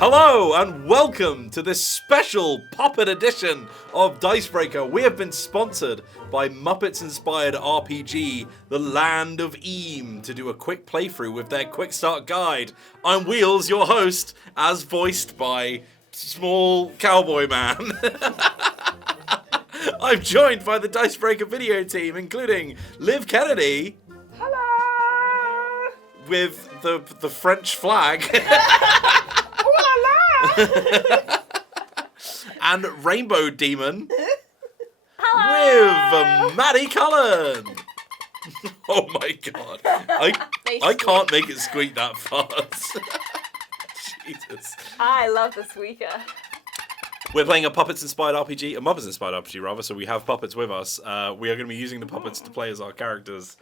Hello and welcome to this special puppet edition of Dicebreaker. We have been sponsored by Muppets-inspired RPG, The Land of Eam, to do a quick playthrough with their quick start guide. I'm Wheels, your host, as voiced by Small Cowboy Man. I'm joined by the Dicebreaker video team, including Liv Kennedy. Hello! With the French flag. And Rainbow Demon. Hello! With Maddie Cullen. Oh my god. I can't make it squeak that fast. Jesus. I love the squeaker. We're playing a Puppets-inspired RPG, a Muppets-inspired RPG rather, so we have puppets with us. We are going to be using the puppets to play as our characters.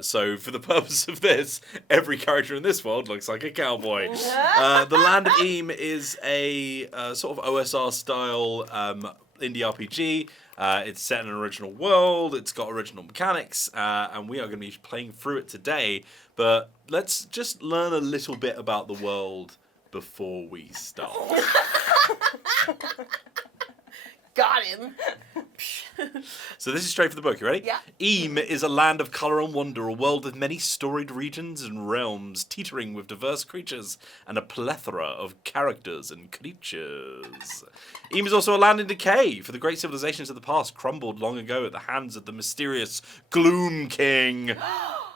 So for the purpose of this, every character in this world looks like a cowboy. The Land of Eam is a sort of OSR-style indie RPG. It's set in an original world, it's got original mechanics, and we are going to be playing through it today. But let's just learn a little bit about the world before we start. Got him. So this is straight from the book. You ready? Yeah. Eam is a land of colour and wonder, a world with many storied regions and realms, teetering with diverse creatures and a plethora of characters and creatures. Eam is also a land in decay, for the great civilizations of the past crumbled long ago at the hands of the mysterious Gloom King.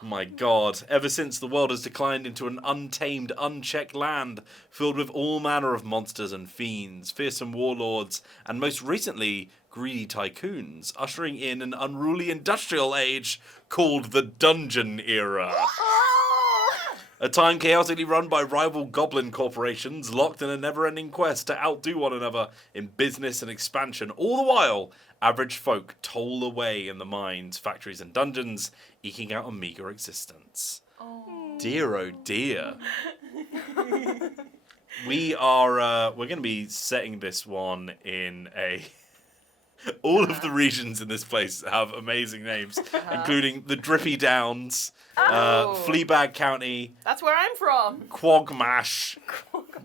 My god, ever since the world has declined into an untamed, unchecked land filled with all manner of monsters and fiends, fearsome warlords, and most recently, greedy tycoons, ushering in an unruly industrial age called the Dungeon Era. A time chaotically run by rival goblin corporations, locked in a never-ending quest to outdo one another in business and expansion. All the while, average folk toll away in the mines, factories and dungeons, eking out a meagre existence. Oh. Dear oh dear. We're going to be setting this one in a... All of the regions in this place have amazing names, including the Drippy Downs, Fleabag County. That's where I'm from. Quagmush,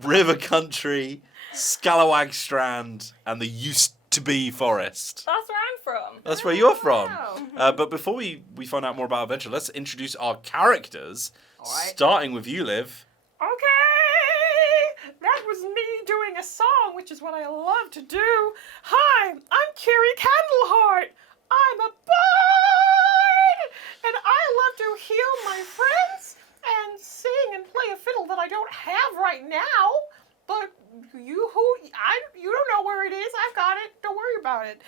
River Country, Scalawag Strand, and the Used-to-Be Forest. That's where I'm from. That's where you're from. Wow. But before we find out more about our adventure, let's introduce our characters, All right. starting with you, Liv. Okay, that was me doing a song, which is what I love to do. Hi, I'm Carrie Candleheart. I'm a bard, and I love to heal my friends and sing and play a fiddle that I don't have right now. But you don't know where it is. I've got it. Don't worry about it.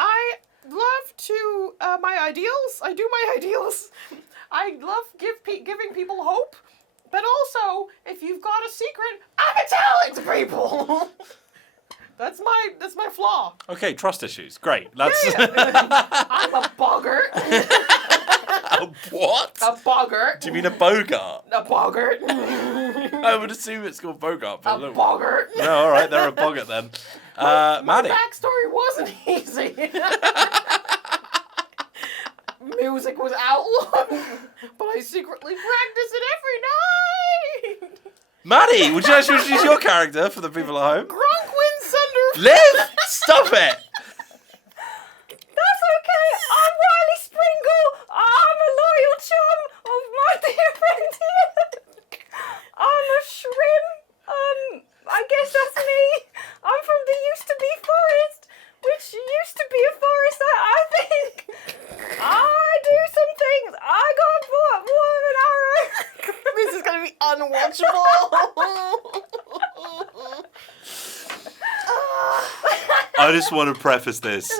I love to my ideals. I do my ideals. I love giving people hope. But also, if you've got a secret, I'm a tell it to people. That's my flaw. Okay, trust issues. Great. That's I'm a boggart. A what? A boggart. Do you mean a bogart? A boggart. I would assume it's called bogart. But A boggart. No, all right, they're a boggart then. My Maddie. backstory wasn't easy. Music was outlawed, but I secretly practice it every night. Maddie, would you like to introduce your character for the people at home? Gronkwyn Sunder. Liv, stop it. That's okay. I'm Riley Springle. I'm a loyal chum of my dear friend here. I'm a shrimp. I guess that's me. I'm from the used-to-be forest, which used to be a forest, I think. I do some things. I got more of an arrow. This is gonna be unwatchable. I just want to preface this,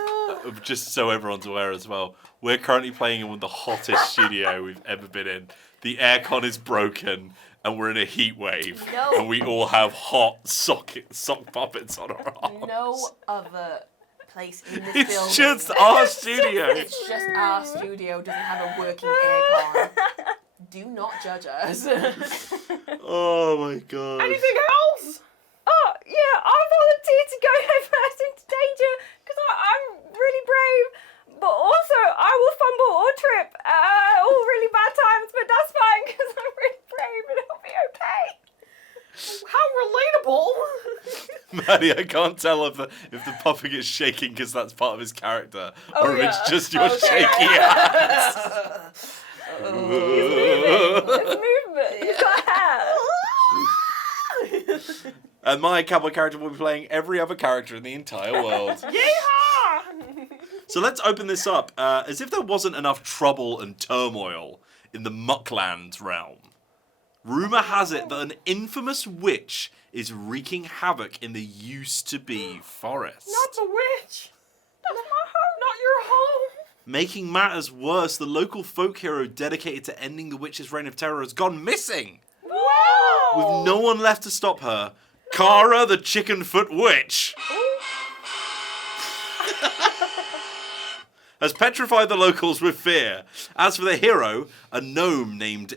just so everyone's aware as well. We're currently playing in the hottest studio we've ever been in. The aircon is broken, and we're in a heat wave. No. And we all have hot sock puppets on our arms. No other place in this It's building. just our studio. It's just our studio doesn't have a working aircon. Do not judge us. Oh my god. Anything else? Oh, yeah, I volunteered to go first into danger because I'm really brave. But also, I will fumble or trip all really bad times, but that's fine because I'm really brave and it'll be okay. How relatable. Maddie, I can't tell if the puppet is shaking because that's part of his character, or if it's just your shaky hands. It's movement. He's got hair. And my cowboy character will be playing every other character in the entire world. Yeehaw! So let's open this up as if there wasn't enough trouble and turmoil in the Mucklands realm. Rumour has it that an infamous witch is wreaking havoc in the used-to-be forest. Not the witch. That's my home. Not your home. Making matters worse, the local folk hero dedicated to ending the witch's reign of terror has gone missing. Whoa! With no one left to stop her, Cara the Chicken-Foot Witch has petrified the locals with fear. As for the hero, a gnome named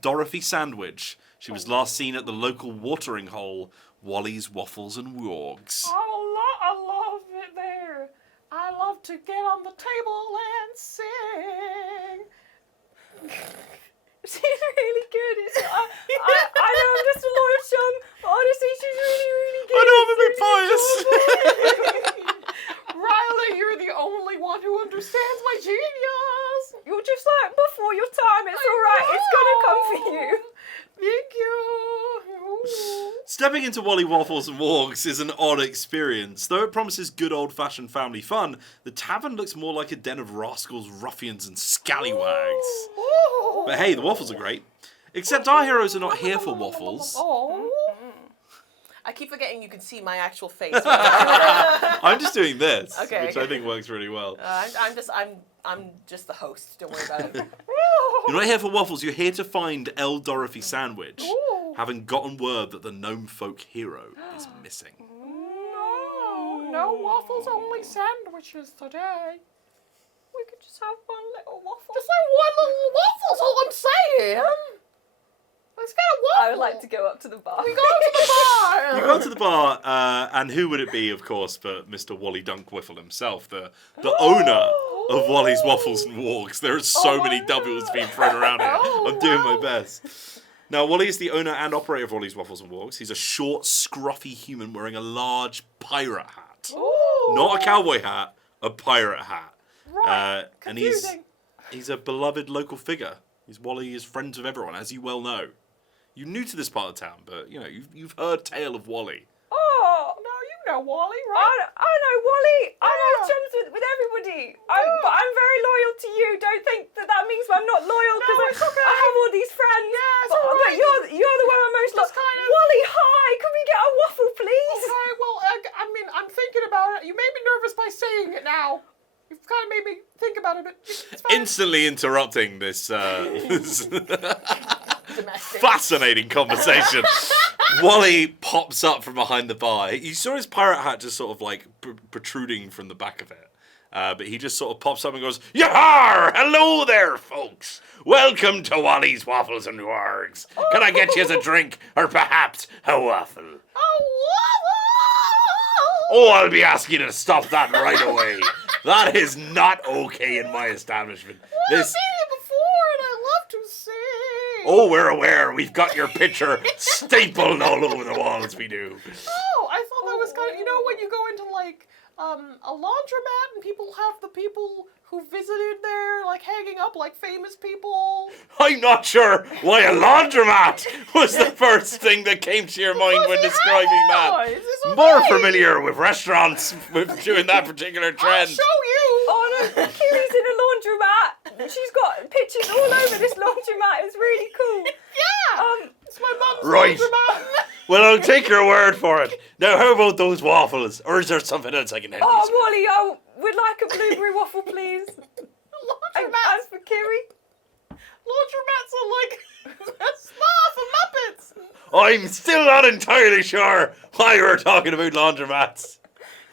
Dorothy Sandwich. She was last seen at the local watering hole, Wally's Waffles and Wargs. I love it there. I love to get on the table and sing. She's really good. I know I'm just a loyal chum, but honestly, she's really, really good. I know I'm a bit biased. Riley, you're the only one who understands my genius. You're just like before your time. It's alright. It's gonna come for you. Thank you. Stepping into Wally Waffles and Wargs is an odd experience. Though it promises good old-fashioned family fun, the tavern looks more like a den of rascals, ruffians, and scallywags. But hey, the waffles are great. Except our heroes are not here for waffles. Oh. I keep forgetting you can see my actual face. I'm just doing this, Okay, which I think works really well. I'm just the host. Don't worry about it. You're not here for waffles, you're here to find Dorothy Sandwich, Ooh. having gotten word that the gnome folk hero is missing. No waffles, only sandwiches today. We could just have one little waffle. Just like one little waffle's all I'm saying. Let's get a waffle. I would like to go up to the bar. We go to the bar. You go to the bar, and who would it be, of course, but Mr. Wally Dunkwiffle himself, the owner of Wally's Waffles and Wargs. There are so many W's being thrown around here. I'm doing my best. Now, Wally is the owner and operator of Wally's Waffles and Wargs. He's a short, scruffy human wearing a large pirate hat. Ooh. Not a cowboy hat, a pirate hat. Right. And Confusing. he's a beloved local figure. Wally is friends with everyone, as you well know. You're new to this part of town, but you know you've heard tale of Wally. Oh, No, you know Wally, right? I know Wally. I'm on chums with everybody. But I'm very loyal to you. Don't think that means I'm not loyal because No, it's okay. I have all these friends. Yeah, it's but, all but right. you're the one I'm most Just loyal. kind of- Wally, hi. Can we get a waffle, please? Okay, well, I mean, I'm thinking about it. You made me nervous by saying it now. You've kind of made me think about it, but it's fine. Instantly interrupting this Domestic. fascinating conversation. Wally pops up from behind the bar. You saw his pirate hat just sort of like protruding from the back of it. But he just sort of pops up and goes, Yahar! Hello there, folks! Welcome to Wally's Waffles and Wargs. Can I get you a drink or perhaps a waffle? Oh, I'll be asking you to stop that right away. That is not okay in my establishment. I've seen you before, and I love to sing. Oh, we're aware. We've got your picture stapled all over the walls, we do. Oh, I thought that was kind of, you know, when you go into like a laundromat and people have the people who visited there like hanging up like famous people. I'm not sure why a laundromat was the first thing that came to your mind when describing that. It's More okay. familiar with restaurants with doing that particular I'll trend. show you. Oh no, Kiri's in a laundromat. She's got pictures all over this laundromat. It's really cool. Yeah. It's my mum's Right. laundromat. Well, I'll take your word for it. Now, how about those waffles? Or is there something else I can help you with? Wally, I would like a blueberry waffle, please. And Laundromats. as for Kiri, Laundromats are like a spa for Muppets. I'm still not entirely sure why we're talking about laundromats. It's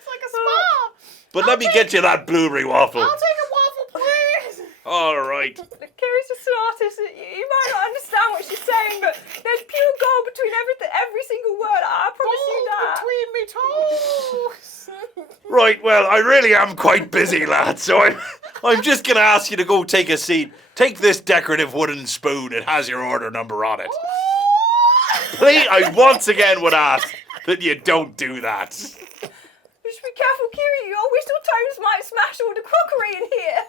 like a spa. But let me get you that blueberry waffle. I'll take a waffle, please. All right. Kiri's just an artist. You might not understand what she's saying, but there's pure gold between every single word. I promise you that. Between me toes. Right, well, I really am quite busy, lad, so I'm just going to ask you to go take a seat. Take this decorative wooden spoon. It has your order number on it. Please, I once again would ask, that you don't do that. Just be careful, Kiri. Your whistle tones might smash all the crockery in here.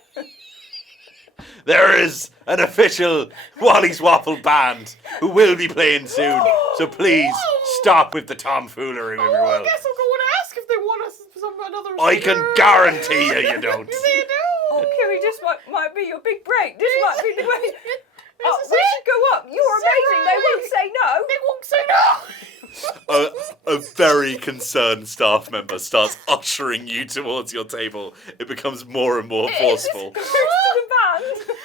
There is an official Wally's Waffle band who will be playing soon, so please stop with the tomfoolery, if you I will. guess I'll go and ask if they want us another. I can singer. guarantee you don't. They do. Oh, Kiri, this might be your big break. This might be the way. Oh, This is we it. should go up. You're amazing. They won't say no. They won't say no. A very concerned staff member starts ushering you towards your table. It becomes more and more forceful. Goes to the band.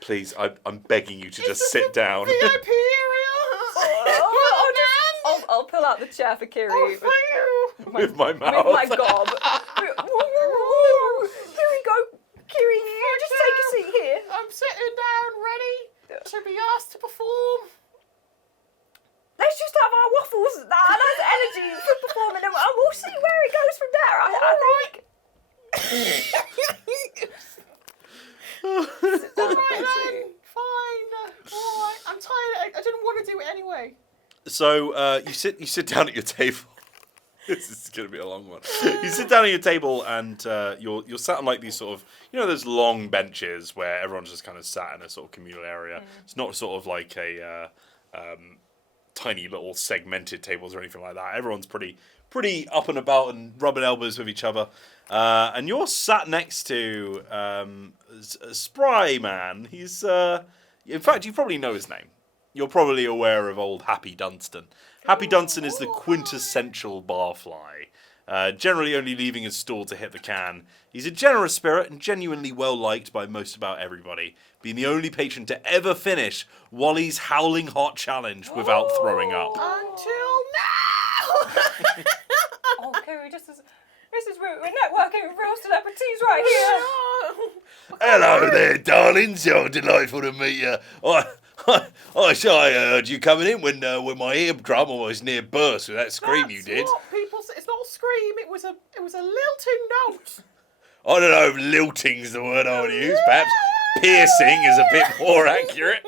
Please, I'm begging you to just sit down. VIP area. I'll pull out the chair for Kiri. Oh, thank you. With my mouth. With my gob. Here we go. Kiri, you just take a seat here. I'm sitting down, ready to be asked to perform. Let's just have our waffles. That's energy for performing, and we'll see where it goes from there. I think. All right then. Fine. All right. I'm tired. I didn't want to do it anyway. So you sit down at your table. This is going to be a long one. You sit down at your table and you're sat on like these sort of, those long benches where everyone's just kind of sat in a sort of communal area. It's not sort of like a tiny little segmented tables or anything like that. Everyone's pretty up and about and rubbing elbows with each other. And you're sat next to a spry man. He's in fact, you probably know his name. You're probably aware of old Happy Dunstan. Happy Dunstan is the quintessential barfly, generally only leaving his stall to hit the can. He's a generous spirit and genuinely well-liked by most about everybody, being the only patron to ever finish Wally's Howling Hot Challenge without throwing up. Until now. Oh, Kiri, this is we're networking with real celebrities right here. Hello there, darlings. So delightful to meet you. I heard you coming in when my eardrum almost near burst with that scream you did. What people say. It's not a scream. It was a lilting note. I don't know if lilting's the word I would use. Perhaps piercing is a bit more accurate.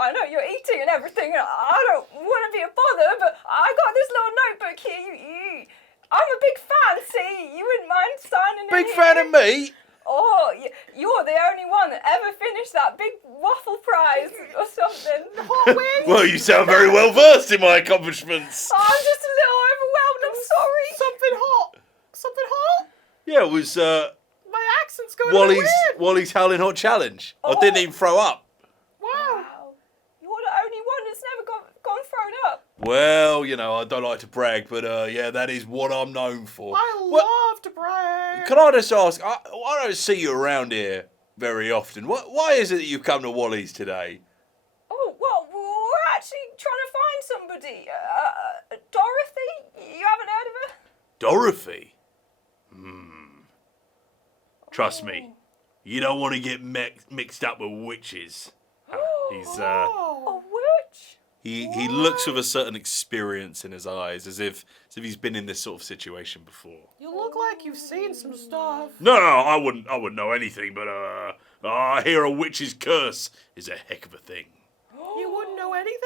I know you're eating and everything, and I don't want to be a bother, but I got this little notebook here. I'm a big fan, see? You wouldn't mind signing Big in fan here? of me? Oh, you're the only one that ever finished that big waffle prize or something. Well, you sound very well versed in my accomplishments. Oh, I'm just a little overwhelmed, I'm sorry. Something hot. Something hot. Yeah, it was My accent's going a bit weird. Wally's Howling Hot Challenge. I didn't even throw up. Wow. You're the only one that's never gone thrown up. Well, I don't like to brag, but yeah, that is what I'm known for. I love to brag. Can I just ask, I don't see you around here very often. Why is it that you've come to Wally's today? Oh, well, we're actually trying to find somebody. Dorothy? You haven't heard of her? Dorothy? Trust me, you don't want to get mixed up with witches. He's Oh. A witch? he looks with a certain experience in his eyes, as if he's been in this sort of situation before. You look like you've seen some stuff. No, I wouldn't know anything, but I hear a witch's curse is a heck of a thing. You wouldn't know anything?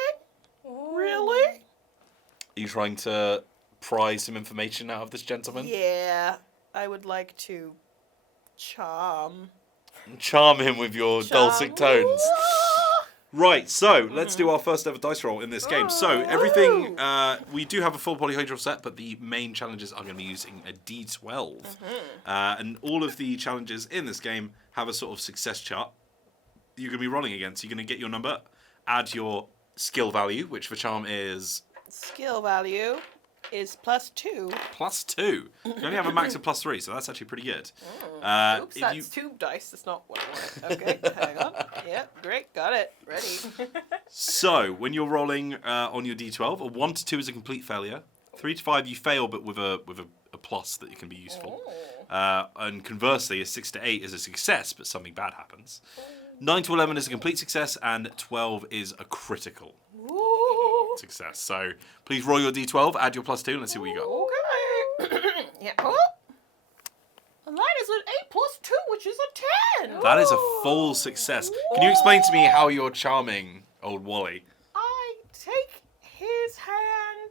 Really? Are you trying to pry some information out of this gentleman? Yeah, I would like to charm Charm him with your dulcet tones. Right, so let's do our first ever dice roll in this game. So everything, we do have a full polyhedral set, but the main challenges are going to be using a D12. And all of the challenges in this game have a sort of success chart you're going to be rolling against. You're going to get your number, add your skill value, which for charm is... Skill value is +2. +2. You only have a max of +3, so that's actually pretty good. Oops, that's 2 dice. That's not what I want. Okay, hang on. Yep, great, got it. Ready. So, when you're rolling on your D12, a 1 to 2 is a complete failure. 3 to 5 you fail, but with a plus that can be useful. And conversely, a 6 to 8 is a success, but something bad happens. 9 to 11 is a complete success, and 12 is a critical success. So, please roll your D12, add your +2, and let's see what you got. Okay. Yeah. Oh. And that is an 8 + 2, which is a 10. That is a full success. Can you explain to me how you're charming old Wally. I take his hand.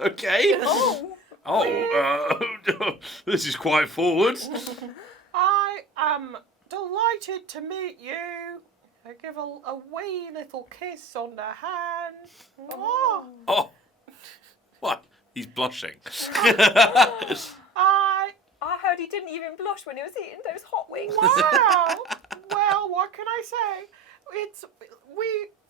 Okay. Oh. This is quite forward. I am delighted to meet you. I give a wee little kiss on the hand. Oh. Oh. What? He's blushing. I heard he didn't even blush when he was eating those hot wings. Wow. Well, what can I say? We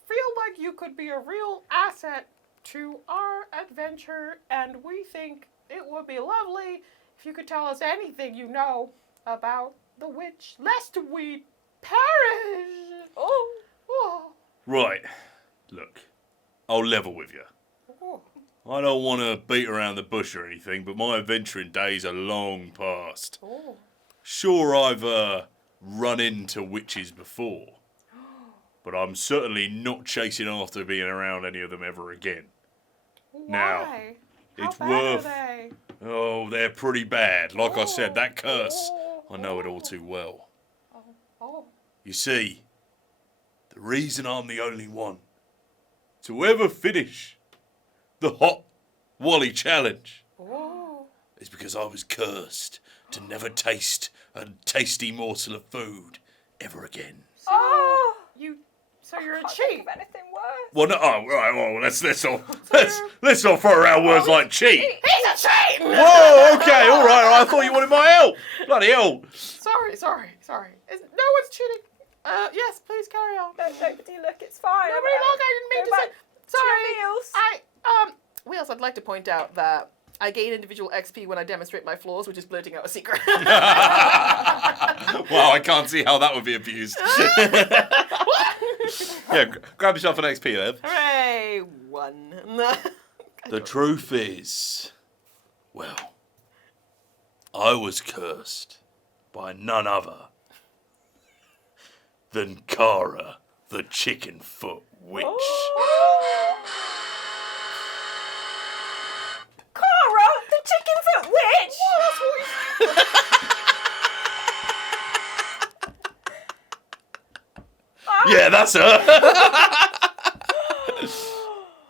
feel like you could be a real asset to our adventure, and we think it would be lovely if you could tell us anything you know about the witch, lest we perish. Oh. Right. Look, I'll level with you. Oh. I don't want to beat around the bush or anything, but my adventuring days are long past. Oh. Sure, I've run into witches before, but I'm certainly not chasing after being around any of them ever again. Now, Why? it's How bad worth- Are they? Oh, they're pretty bad. Like I said, that curse, Oh. I know it all too well. Oh. You see, the reason I'm the only one to ever finish the Hot Wally Challenge Oh. is because I was cursed to never taste a tasty morsel of food ever again. Oh. So you're a Can't think cheat. of anything worse. Well, no, well, let's not throw around words like cheat. He's a cheat. Whoa, okay, all right. I thought you wanted my help. Bloody hell. Sorry. No one's cheating. Yes, please carry on. Nobody look, it's fine. Nobody look, I didn't mean to say. Sorry. Meals. Wheels, I'd like to point out that I gain individual XP when I demonstrate my flaws, which is blurting out a secret. Wow, I can't see how that would be abused. Yeah, grab yourself an XP, Liv. Hooray! 1. The truth is, well, I was cursed by none other than Kara, the chicken foot witch. Cara, the chicken foot witch. Yeah, that's her.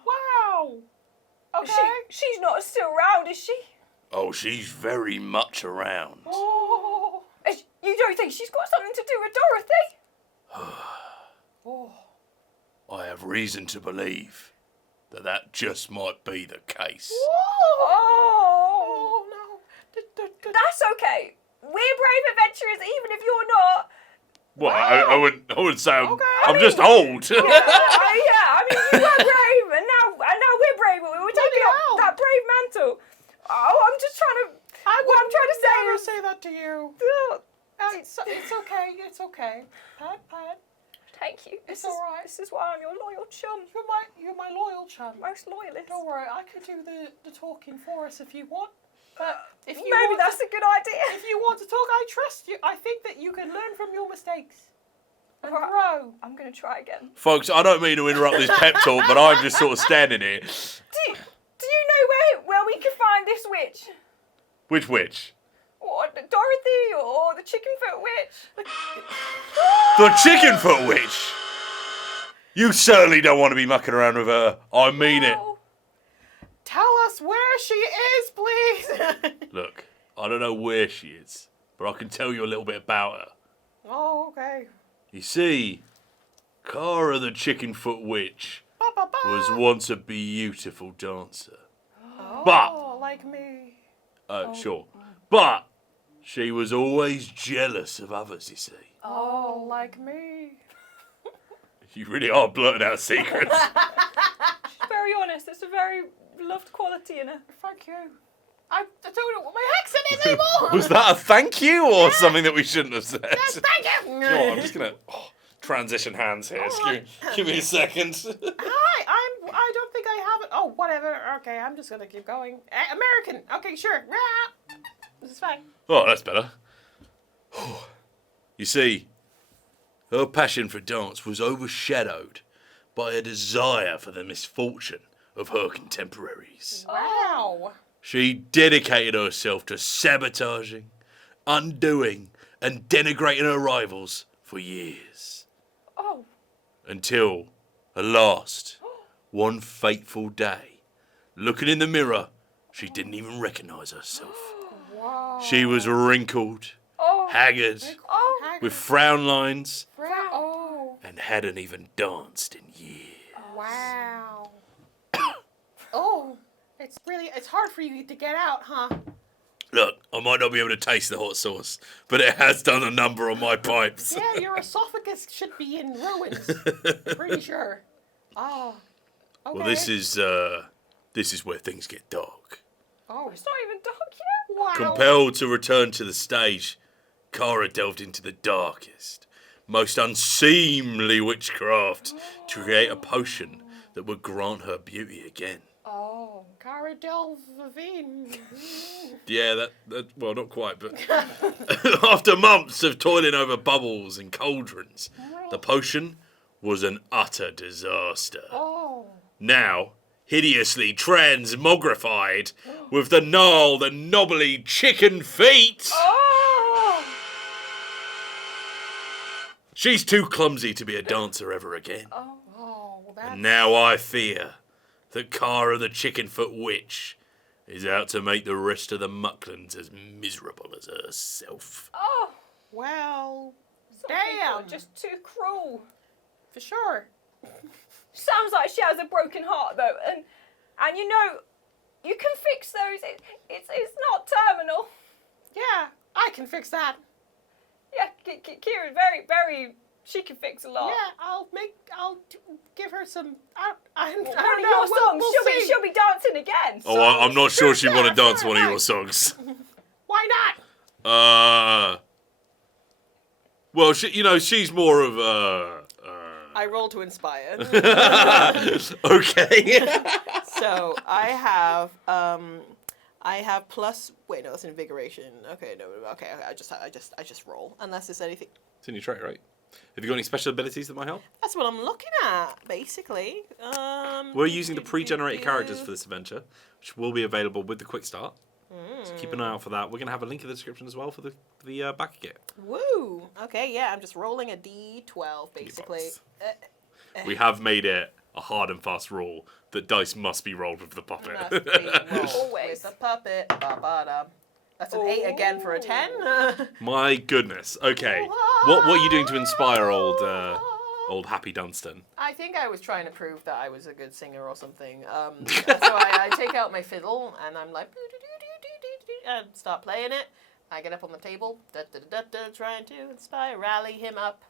Wow. Okay. She's not still around, is she? Oh, she's very much around. Oh. You don't think she's got something to do with Dorothy? Oh. I have reason to believe that just might be the case. Oh. Oh no. That's okay. We're brave adventurers, even if you're not. Well, I wouldn't say I'm Okay. just old. Yeah, I mean, you were brave, and now we're brave. We're taking hell. up that brave mantle. Oh, I'm just trying to. What I'm trying to say never is. say that to you. It's okay. It's okay. Pat. Thank you. It's all right. This is why I'm your loyal chum. You're my loyal chum. Most loyalist. Don't worry. I could do the talking for us if you want. But if you Maybe want that's a good idea. if you want to talk, I trust you. I think that you can learn from your mistakes and Alright. grow. I'm going to try again. Folks, I don't mean to interrupt this pep talk, but I'm just sort of standing here. Do you know where we can find this witch? Which witch? Or Dorothy or the chicken foot witch? The chicken foot witch? You certainly don't want to be mucking around with her. I mean it. Oh. Tell us where she is, please. Look, I don't know where she is, but I can tell you a little bit about her. Oh, okay. You see, Kara the chicken foot witch Ba, ba, ba. was once a beautiful dancer. Oh, but- like me. Sure. But she was always jealous of others, you see. Oh, like me. You really are blurting out secrets. She's very honest. It's a very loved quality in her. Thank you. I don't know what my accent is anymore. Was that a thank you or something that we shouldn't have said? Yes, thank you. You know what, I'm just gonna transition hands here. Give me a second. Hi, I don't think I have it. Oh, whatever. Okay, I'm just gonna keep going. American. Okay, sure. This is fine. Oh, that's better. You see, her passion for dance was overshadowed by a desire for the misfortune of her contemporaries. Wow. She dedicated herself to sabotaging, undoing, and denigrating her rivals for years. Oh. Until At last, one fateful day, looking in the mirror, she didn't even recognise herself. Wow. She was wrinkled, Oh. haggard, Oh. with frown lines, Oh. and hadn't even danced in years. Wow. Oh. It's hard for you to get out, huh? Look, I might not be able to taste the hot sauce, but it has done a number on my pipes. Yeah, your esophagus should be in ruins. Pretty sure. Oh. Okay. Well, this is where things get dark. Oh, It's not even dark yet. wow. Compelled to return to the stage, Cara delved into the darkest, most unseemly witchcraft to create a potion that would grant her beauty again. Oh, Cara Delevingne. Yeah, that well, not quite, but after months of toiling over bubbles and cauldrons, the potion was an utter disaster. Oh. Now, hideously transmogrified, with the gnarled and knobbly chicken feet, Oh. she's too clumsy to be a dancer ever again. Oh. Oh, well, that's... And now I fear that Cara the Chickenfoot Witch is out to make the rest of the Mucklands as miserable as herself. Oh. Well, Some people damn. are just too cruel. For sure. Sounds like she has a broken heart though, and you know, you can fix those. It's not terminal. Yeah, I can fix that. Yeah, Kira's very. She can fix a lot. Yeah, I'll give her some. I don't One know. of your songs. We'll She'll be dancing again. Oh, I'm not sure she'd want to sure, dance one of right. your songs. Why not? Well, she's more of a. I roll to inspire. Okay. So I have plus. Wait, no, that's invigoration. Okay, no, okay. I just roll unless there's anything. It's in your trait, right? Have you got any special abilities that might help? That's what I'm looking at, basically. We're using the pre-generated characters for this adventure, which will be available with the quick start. So keep an eye out for that. We're going to have a link in the description as well for the back kit. Woo! Okay, yeah, I'm just rolling a D12, basically. We have made it a hard and fast rule that dice must be rolled with the puppet. Must be rolled Always. with the puppet. Ba-ba-da. That's an 8 again for a 10. My goodness. Okay. What are you doing to inspire old Happy Dunstan? I think I was trying to prove that I was a good singer or something. So I take out my fiddle and I'm like, and start playing it. I get up on the table, trying to inspire, rally him up.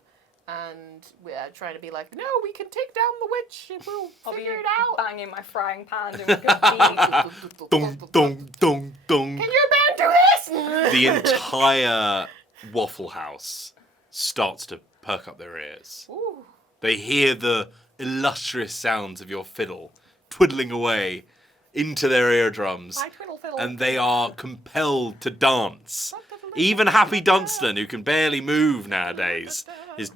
And we're trying to be like, no, we can take down the witch and we'll figure it out. Banging my frying pan doing a good Dong, dong, dong, dong. Can your band do this? The entire Waffle House starts to perk up their ears. Ooh. They hear the illustrious sounds of your fiddle twiddling away into their eardrums, My twiddle fiddle. and they are compelled to dance. Even Happy Dunstan, who can barely move nowadays, is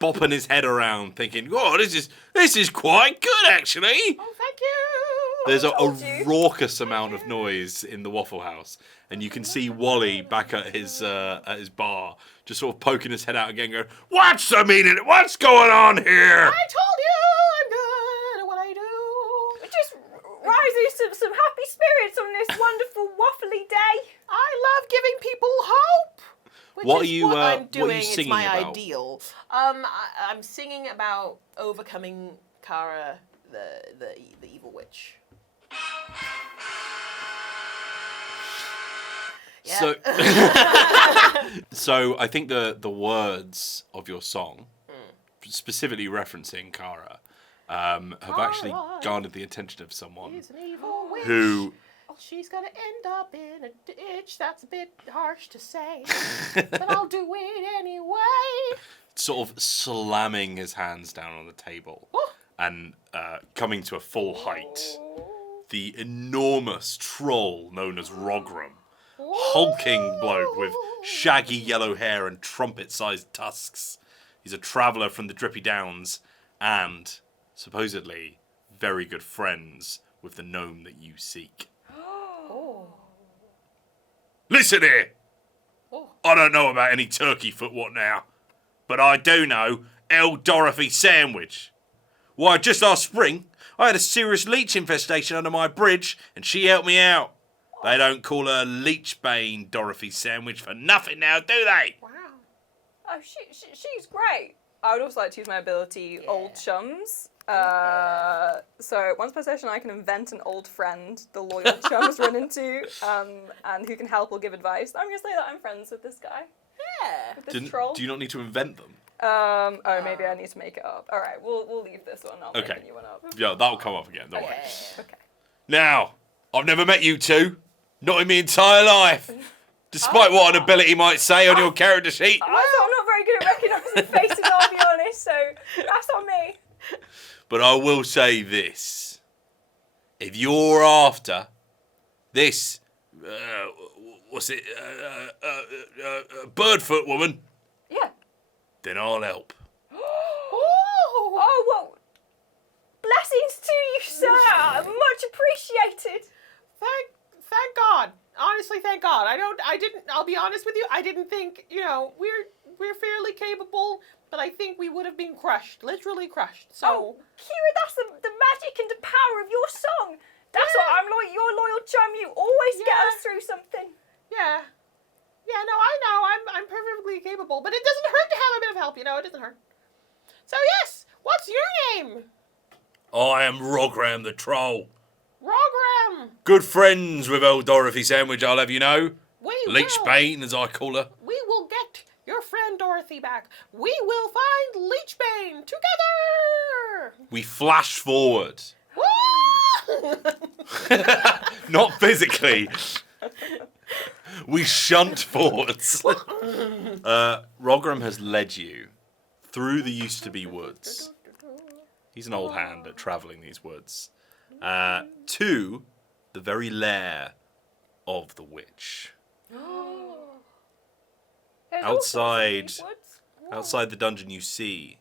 bopping his head around, thinking, "Oh, this is quite good, actually." Oh, thank you. There's told a you. raucous amount of noise in the Waffle House, and you can see Wally back at his bar, just sort of poking his head out again, going, "What's the meaning? What's going on here?" I told you I'm good at what I do. Just rising some happy spirits on this wonderful waffly day. I love giving people hope. Which What is are you, what I'm what are you doing. It's singing my about? ideal. I'm singing about overcoming Cara, the evil witch. Yeah. So, so I think the words of your song, specifically referencing Cara, have actually Cara garnered the attention of someone She's an evil witch. who She's gonna end up in a ditch. That's a bit harsh to say, but I'll do it anyway. sort of slamming his hands down on the table Oh. and coming to a full height. The enormous troll known as Rogram, hulking bloke with shaggy yellow hair and trumpet-sized tusks. He's a traveller from the Drippy Downs and, supposedly, very good friends with the gnome that you seek. Oh. Listen here! Oh. I don't know about any turkey foot what now, but I do know El Dorothy Sandwich. Why, just last spring, I had a serious leech infestation under my bridge, and she helped me out. They don't call her Leechbane Dorothy Sandwich for nothing now, do they? Wow. Oh, she's great. I would also like to use my ability, Old Chums. So once per session, I can invent an old friend the loyal chums run into, and who can help or give advice. I'm gonna say that I'm friends with this guy, Yeah. with this troll. Do you not need to invent them? Maybe I need to make it up. All right, we'll leave this one. I'll make a new one up. Yeah, that'll come up again, don't worry. Okay. Now, I've never met you two. Not in my entire life. Despite what an ability might say on your character sheet. I'm not very good at recognising faces, I'll be honest, so that's on me. But I will say this. If you're after this, Birdfoot woman, Yeah. then I'll help. Oh, well, blessings to you, sir. Much appreciated. Thank God. Honestly, thank God. I'll be honest with you, I didn't think, we're fairly capable, but I think we would have been crushed. Literally crushed. So. Oh, Kira, that's the magic and the power of your song. That's why I'm your loyal chum. You always get us through something. Yeah. Yeah, no, I know. I'm perfectly capable, but it doesn't hurt to have a bit of help, it doesn't hurt. So yes, what's your name? I am Rogram the Troll. Rogram. Good friends with old Dorothy Sandwich, I'll have you know. Leechbane, as I call her. We will get your friend Dorothy back. We will find Leechbane together. We flash forward. Woo! Not physically. We shunt forwards. Rogram has led you through the used-to-be woods. He's an old hand at travelling these woods. To the very lair of the witch. Outside the dungeon you see,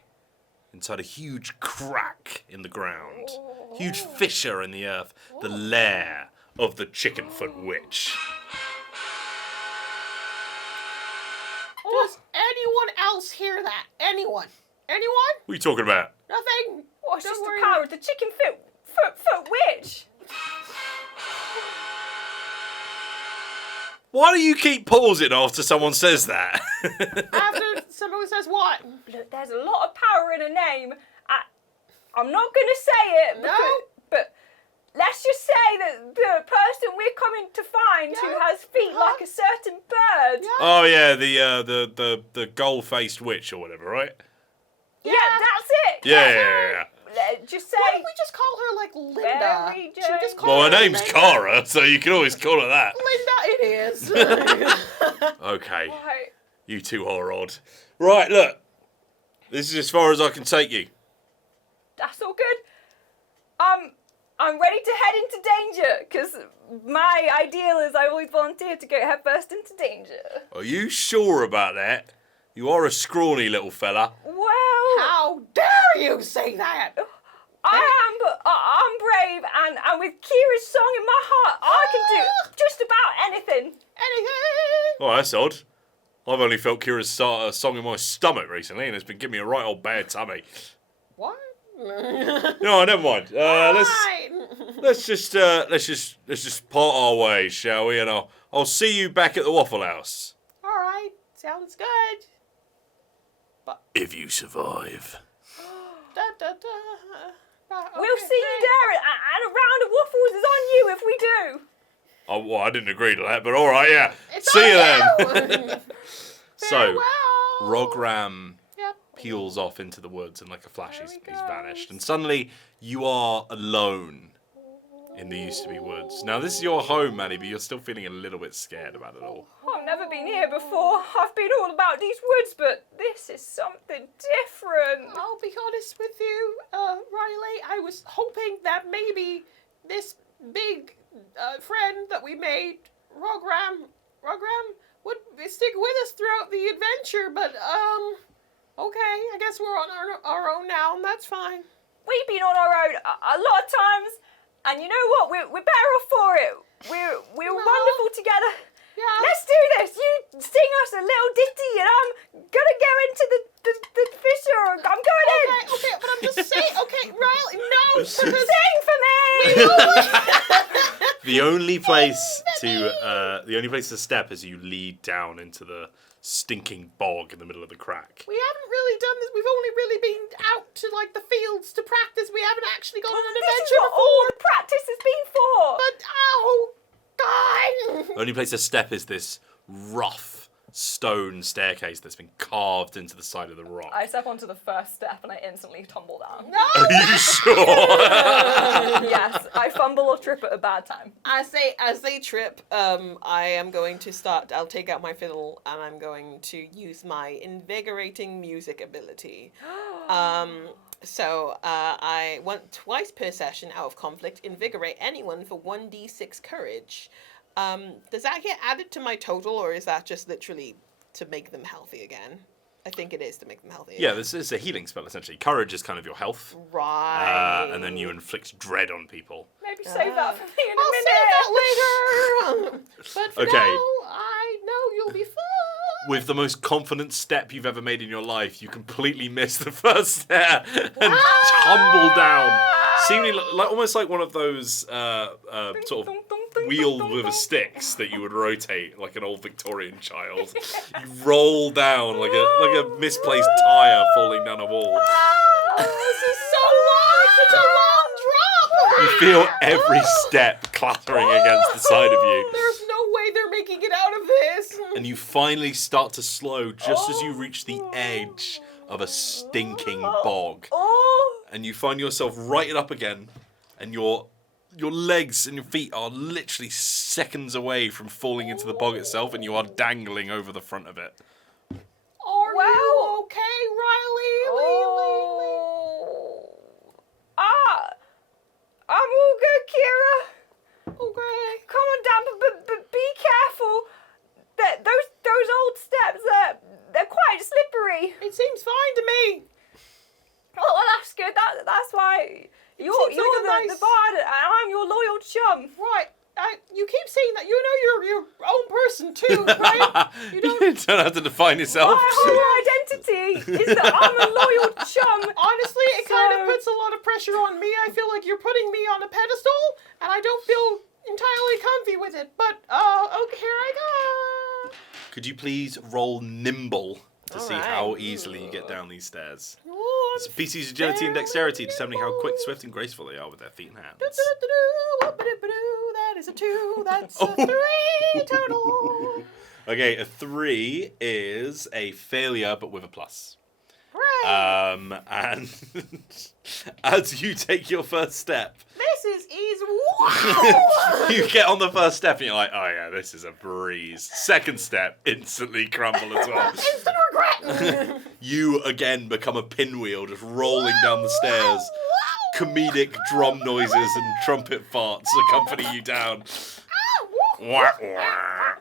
inside a huge crack in the ground, huge fissure in the earth, the lair of the Chickenfoot Witch. Does anyone else hear that? Anyone? Anyone? What are you talking about? Nothing. Oh, it's Don't just worry. the power of the chicken foot witch. Why do you keep pausing after someone says that? After someone says what? Look, there's a lot of power in a name. I'm not going to say it, but let's just say that the person we're coming to find who has feet like a certain bird. Yeah. Oh yeah, the gold-faced witch or whatever, right? Yeah, that's it. Yeah. Just say. Why don't we just call her like Linda? Very Should we just call Well, her her name's Linda? Cara, so you can always call her that. Linda, it is. Okay, Right. you two are odd. Right, look. This is as far as I can take you. That's all good. I'm ready to head into danger, because my ideal is I always volunteer to go headfirst into danger. Are you sure about that? You are a scrawny little fella. Well, How dare you say that? I am, but I'm brave, and with Kira's song in my heart, I can do just about anything. Anything? Oh, that's odd. I've only felt Kira's song in my stomach recently, and it's been giving me a right old bad tummy. What? No, never mind. Let's just part our ways, shall we? And I'll see you back at the Waffle House. All right, sounds good. If you survive. Da, da, da. We'll see you there, and a round of waffles is on you if we do. Oh, well, I didn't agree to that, but all right, yeah. It's see you on then. So, Farewell. Rogram Yep. peels off into the woods, and like a flash, There he's he vanished. goes. And suddenly, you are alone in the used-to-be woods. Now, this is your home, Maddie, but you're still feeling a little bit scared about it all. I've never been here before. I've been all about these woods, but this is something different. I'll be honest with you, Riley. I was hoping that maybe this big friend that we made, Rogram, would stick with us throughout the adventure. But okay, I guess we're on our own now, and that's fine. We've been on our own a lot of times, and you know what? We're better off for it. We're wonderful together. Yeah. Let's do this. You sing us a little ditty, and I'm gonna go into the fissure. I'm going in. Okay, but I'm just saying. Okay, Sing for me! The only place to step as you lead down into the stinking bog in the middle of the crack. We haven't really done this. We've only really been out to like the fields to practice. We haven't actually gone on an This is adventure what before. all the practice has been for. But God! Only place to step is this rough stone staircase that's been carved into the side of the rock. I step onto the first step and I instantly tumble down. No! Are you sure? Yes, I fumble or trip at a bad time. As they trip, I am going to start. I'll take out my fiddle and I'm going to use my invigorating music ability. So I want twice per session out of conflict, invigorate anyone for 1d6 courage. Does that get added to my total, or is that just literally to make them healthy again? I think it is to make them healthy again. Yeah, this is a healing spell, essentially. Courage is kind of your health. Right. And then you inflict dread on people. Maybe save that for me in a I'll minute. save that later. But for Okay. now, I know you'll be fine. With the most confident step you've ever made in your life, you completely miss the first step and tumble down. Seemingly like almost like one of those sort of wheel with sticks that you would rotate like an old Victorian child. You roll down like a misplaced tire falling down a wall. This is so long. Such a long drop. You feel every step clattering against the side of you. There's no way they're making it out of this. And you finally start to slow just as you reach the edge of a stinking bog. And you find yourself righted up again, and your legs and your feet are literally seconds away from falling into the bog itself, and you are dangling over the front of it. Are you okay, Riley? I'm all good, Kira. Okay. Come on down, but be careful. Those old steps, they're quite slippery. It seems fine to me. Oh, well, that's good. That's why you're seems like a the nice- bard, and I'm your loyal chum. Right. You keep saying that. You know you're your own person too, right? You don't. You don't have to define yourself. My whole identity is that I'm a loyal chum. Honestly, it kind of So- puts a lot of pressure on me. I feel like you're putting me on a pedestal, and I don't feel entirely comfy with it. But okay, here I go. Could you please roll nimble to see Alright. how easily you get down these stairs? Ooh, It's PC's agility and dexterity, determining how quick, swift, and graceful they are with their feet and hands. That is a 2. That's Oh. a 3 total. Okay, a 3 is a failure, but with a plus. Hooray! And as you take your first step, This is easy. Wow! you get on the first step and you're like, oh yeah, this is a breeze. Second step, instantly crumble as well. Instant regret. You again become a pinwheel, just rolling down the stairs. Comedic drum noises and trumpet farts accompany you down. Wah, wah.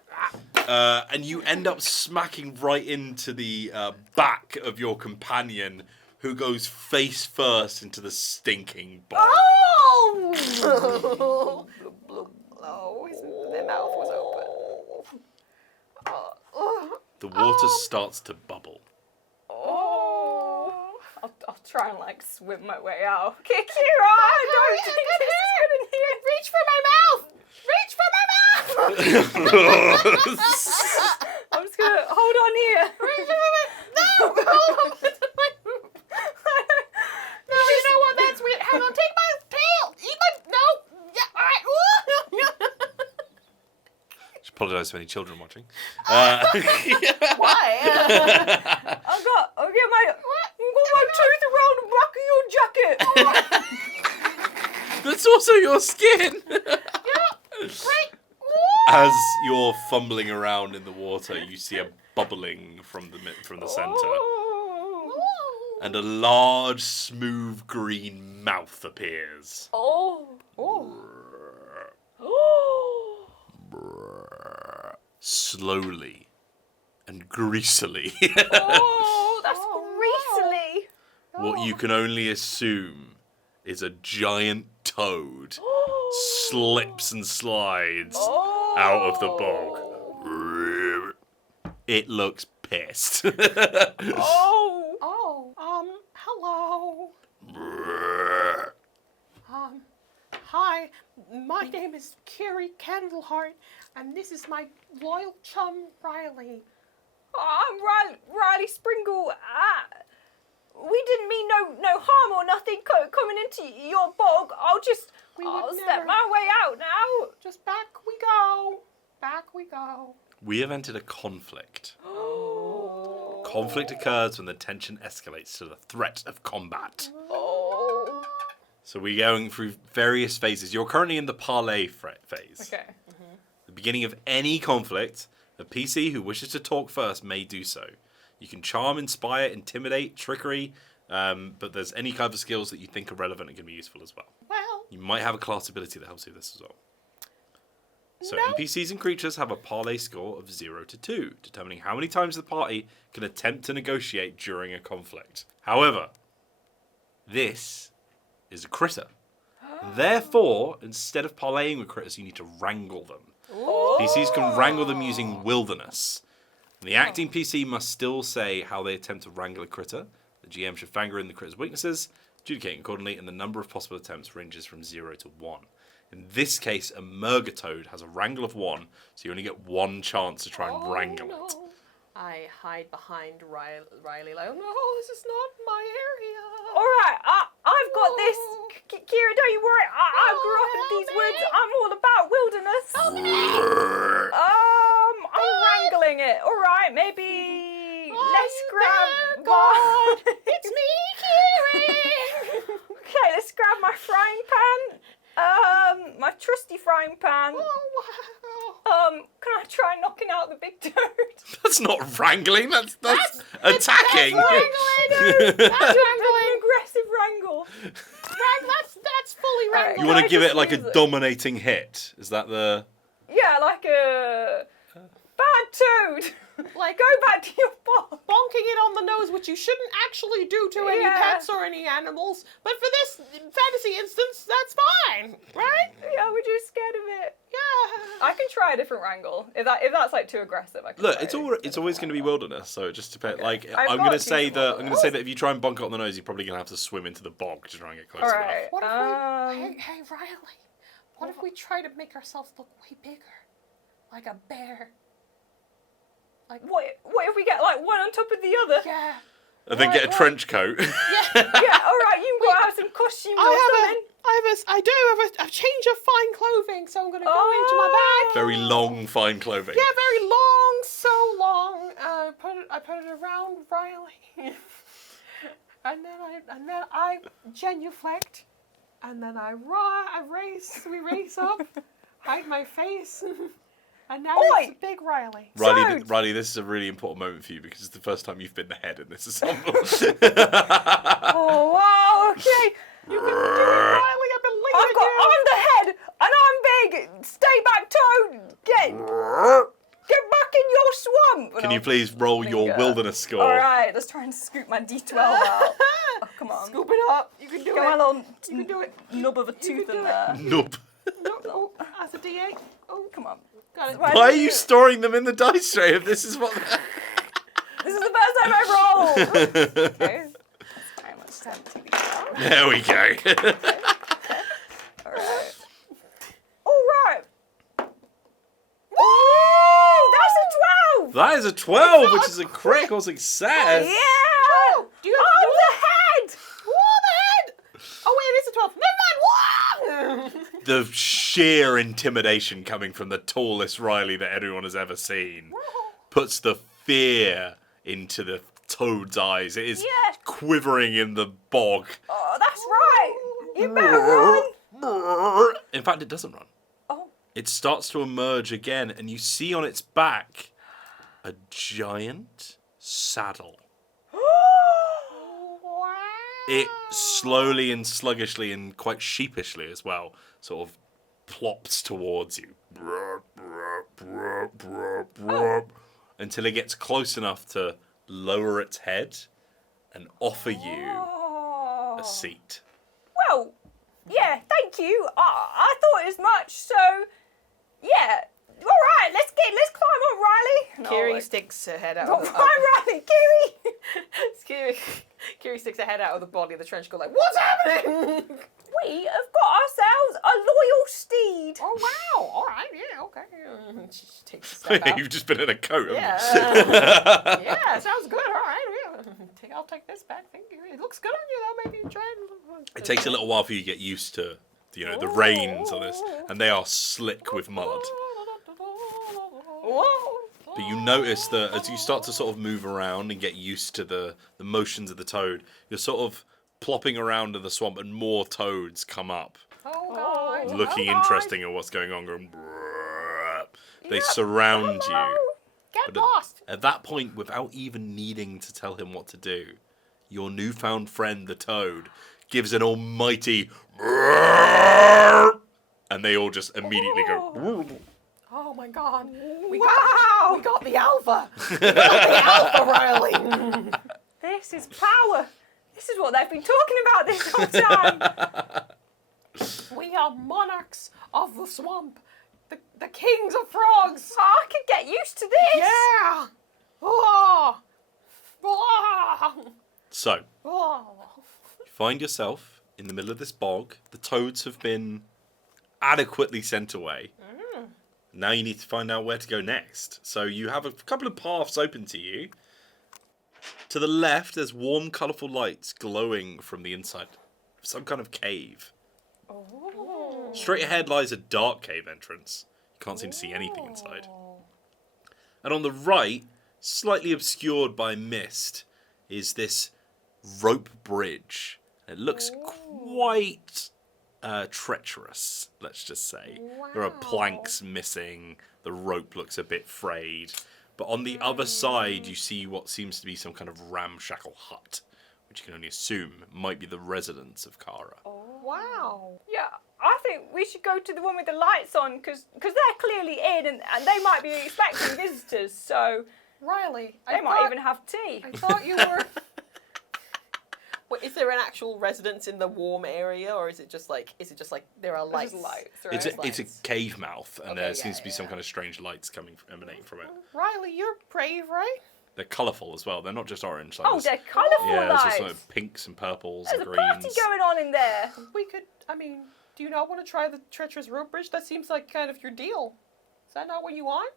And you end up smacking right into the back of your companion, who goes face first into the stinking bog. Oh, their mouth was open. The water starts to bubble. I'll try and swim my way out. Okay, Kira, I don't think this is good in here. Reach for my mouth! Reach for my mouth! I'm just gonna hold on here. Reach for my No! No, you know what? That's weird. Hang on, take my tail! Eat my... No! Yeah, alright. Just apologise to any children watching. Why? I'll get my tooth around the back of your jacket. That's also your skin! Great. As you're fumbling around in the water, you see a bubbling from the centre. And a large, smooth green mouth appears. Slowly and greasily. That's greasily. What you can only assume is a giant toad slips and slides out of the bog. It looks pissed. Hello. Hi, my name is Carrie Candleheart, and this is my loyal chum, Riley. I'm Riley Springle. We didn't mean no harm or nothing coming into your bog. I'll step never- my way out now. Just back we go. Back we go. We have entered a conflict. Conflict occurs when the tension escalates to the threat of combat. Oh. So we're going through various phases. You're currently in the parley phase. Okay. The beginning of any conflict, a PC who wishes to talk first may do so. You can charm, inspire, intimidate, trickery, but there's any kind of skills that you think are relevant and can be useful as well. Well, You might have a class ability that helps you with this as well. So No. NPCs and creatures have a parley score of 0 to 2, determining how many times the party can attempt to negotiate during a conflict. However, this is a critter. Therefore, instead of parleying with critters, you need to wrangle them. PCs can wrangle them using wilderness. And the acting PC must still say how they attempt to wrangle a critter. The GM should factor in the critter's weaknesses, adjudicating accordingly, and the number of possible attempts ranges from 0 to 1. In this case, a Murgatoad has a wrangle of 1, so you only get 1 chance to try and wrangle no. it. I hide behind Riley like, oh no, this is not my area. All right, I've got this. Kira, don't you worry. I grew up in help these me. woods. I'm all about wilderness. I'm wrangling it. All right, maybe let's grab. God, it's me, Kiri. Okay, let's grab my frying pan. My trusty frying pan. Can I try knocking out the big toad? That's not wrangling, that's attacking. That's wrangling. An aggressive wrangle. That's fully Right. wrangling. You want I to give just it like a use it? dominating hit? Is that the... Yeah, like a bad toad. Like Go back to your bog. bonking it on the nose, which you shouldn't actually do to any Yeah. pets or any animals. But for this fantasy instance, that's fine, right? Yeah, we're just scared of it. Yeah. I can try a different wrangle. If that's like too aggressive, I can Look, try it's always going to be wilderness, so it just depends. Like I've I'm got going to to say choose that one. I'm going to say that if you try and bonk it on the nose, you're probably going to have to swim into the bog to try and get close All enough. right. What if hey Riley, what if we try to make ourselves look way bigger? Like a bear. Like What if we get like one on top of the other? yeah. And then get a trench coat. Yeah, all right, you can go have some costumes or something. I do have a change of fine clothing, so I'm gonna go into my bag. Very long, fine clothing. Yeah, very long, so long. I put it around Riley, and then I genuflect, and then we race up, hide my face, and now Oi! it's Big Riley. Riley, this is a really important moment for you because it's the first time you've been the head in this ensemble. Oh wow, okay. You can do it, Riley. I've been leading you. I'm the head, and I'm big. Stay back, Toad. Get back in your swamp. Can you please roll your Finger. wilderness score? All right, let's try and scoop my D12 out. Oh, come on. Scoop it up. You can do Get my it. little You can do it. nub of a You tooth can in do there. Nope. No, that's a D8. Oh, come on. Got it. Why Why are do you storing them in the dice tray if this is what... This is the first time I rolled. Okay. That's very much time to take these out. There we go. Alright. Alright. Oh, that's a 12! That is a 12, which is a critical success. Yeah! Oh, do you I'm the head! Whoa, the head! Oh wait, it is a 12. Never mind. Whoa! The sheer intimidation coming from the tallest Riley that anyone has ever seen puts the fear into the toad's eyes. It is Yeah. quivering in the bog. Oh, that's right! You better run! In fact, it doesn't run. Oh. It starts to emerge again, and you see on its back a giant saddle. It slowly and sluggishly and quite sheepishly as well sort of plops towards you. Until it gets close enough to lower its head and offer you Oh. a seat. Well, yeah, thank you. I thought as much, so yeah. All right, let's climb on, Riley. Kiri sticks her head out. Oh, of the, right, Riley, Kiri. Kiri sticks her head out of the body of the trench coat like, what's happening? We we have got ourselves a loyal steed. Oh wow! All right, yeah, okay. She takes a step back. You've just been in a coat. Yeah. Yeah, sounds good. All right, yeah. I'll take this back. Thank you. It looks good on you though. Maybe try and. It takes a little while for you to get used to, the reins on this, and they are slick with mud. Whoa. But you notice that as you start to sort of move around and get used to the motions of the toad, you're sort of plopping around in the swamp, and more toads come up, Oh god. looking interesting at what's going on. Going, "Brrr." They surround you. Get But lost. At that point, without even needing to tell him what to do, your newfound friend, the toad, gives an almighty "Brrr," and they all just immediately go. "Brrr." Oh my god. We Wow! got the alpha. We got the alpha, Riley. This is power. This is what they've been talking about this whole time. We are monarchs of the swamp. The kings of frogs. Oh, I could get used to this. Yeah. Oh. Oh. So, Oh. you find yourself in the middle of this bog. The toads have been adequately sent away. Now you need to find out where to go next. So you have a couple of paths open to you. To the left, there's warm, colourful lights glowing from the inside of some kind of cave. Oh. Straight ahead lies a dark cave entrance. You can't seem to see anything inside. And on the right, slightly obscured by mist, is this rope bridge. It looks quite treacherous, let's just say. There are planks missing, the rope looks a bit frayed. But on the other side, you see what seems to be some kind of ramshackle hut, which you can only assume might be the residence of Kara. Wow. Yeah, I think we should go to the one with the lights on because they're clearly in and they might be expecting visitors. So Riley, they might even have tea. I thought you were. Wait, is there an actual residence in the warm area, or is it just like there are lights? It's a cave mouth, and Okay, there yeah, seems to be some yeah. kind of strange lights emanating from it. Riley, you're brave, right? They're colourful as well. They're not just orange. Like Oh, there's- they're colourful yeah, there's lights. also like pinks and purples There's and a greens. party going on in there. We could. I mean, do you not want to try the treacherous rope bridge? That seems like kind of your deal. Is that not what you want?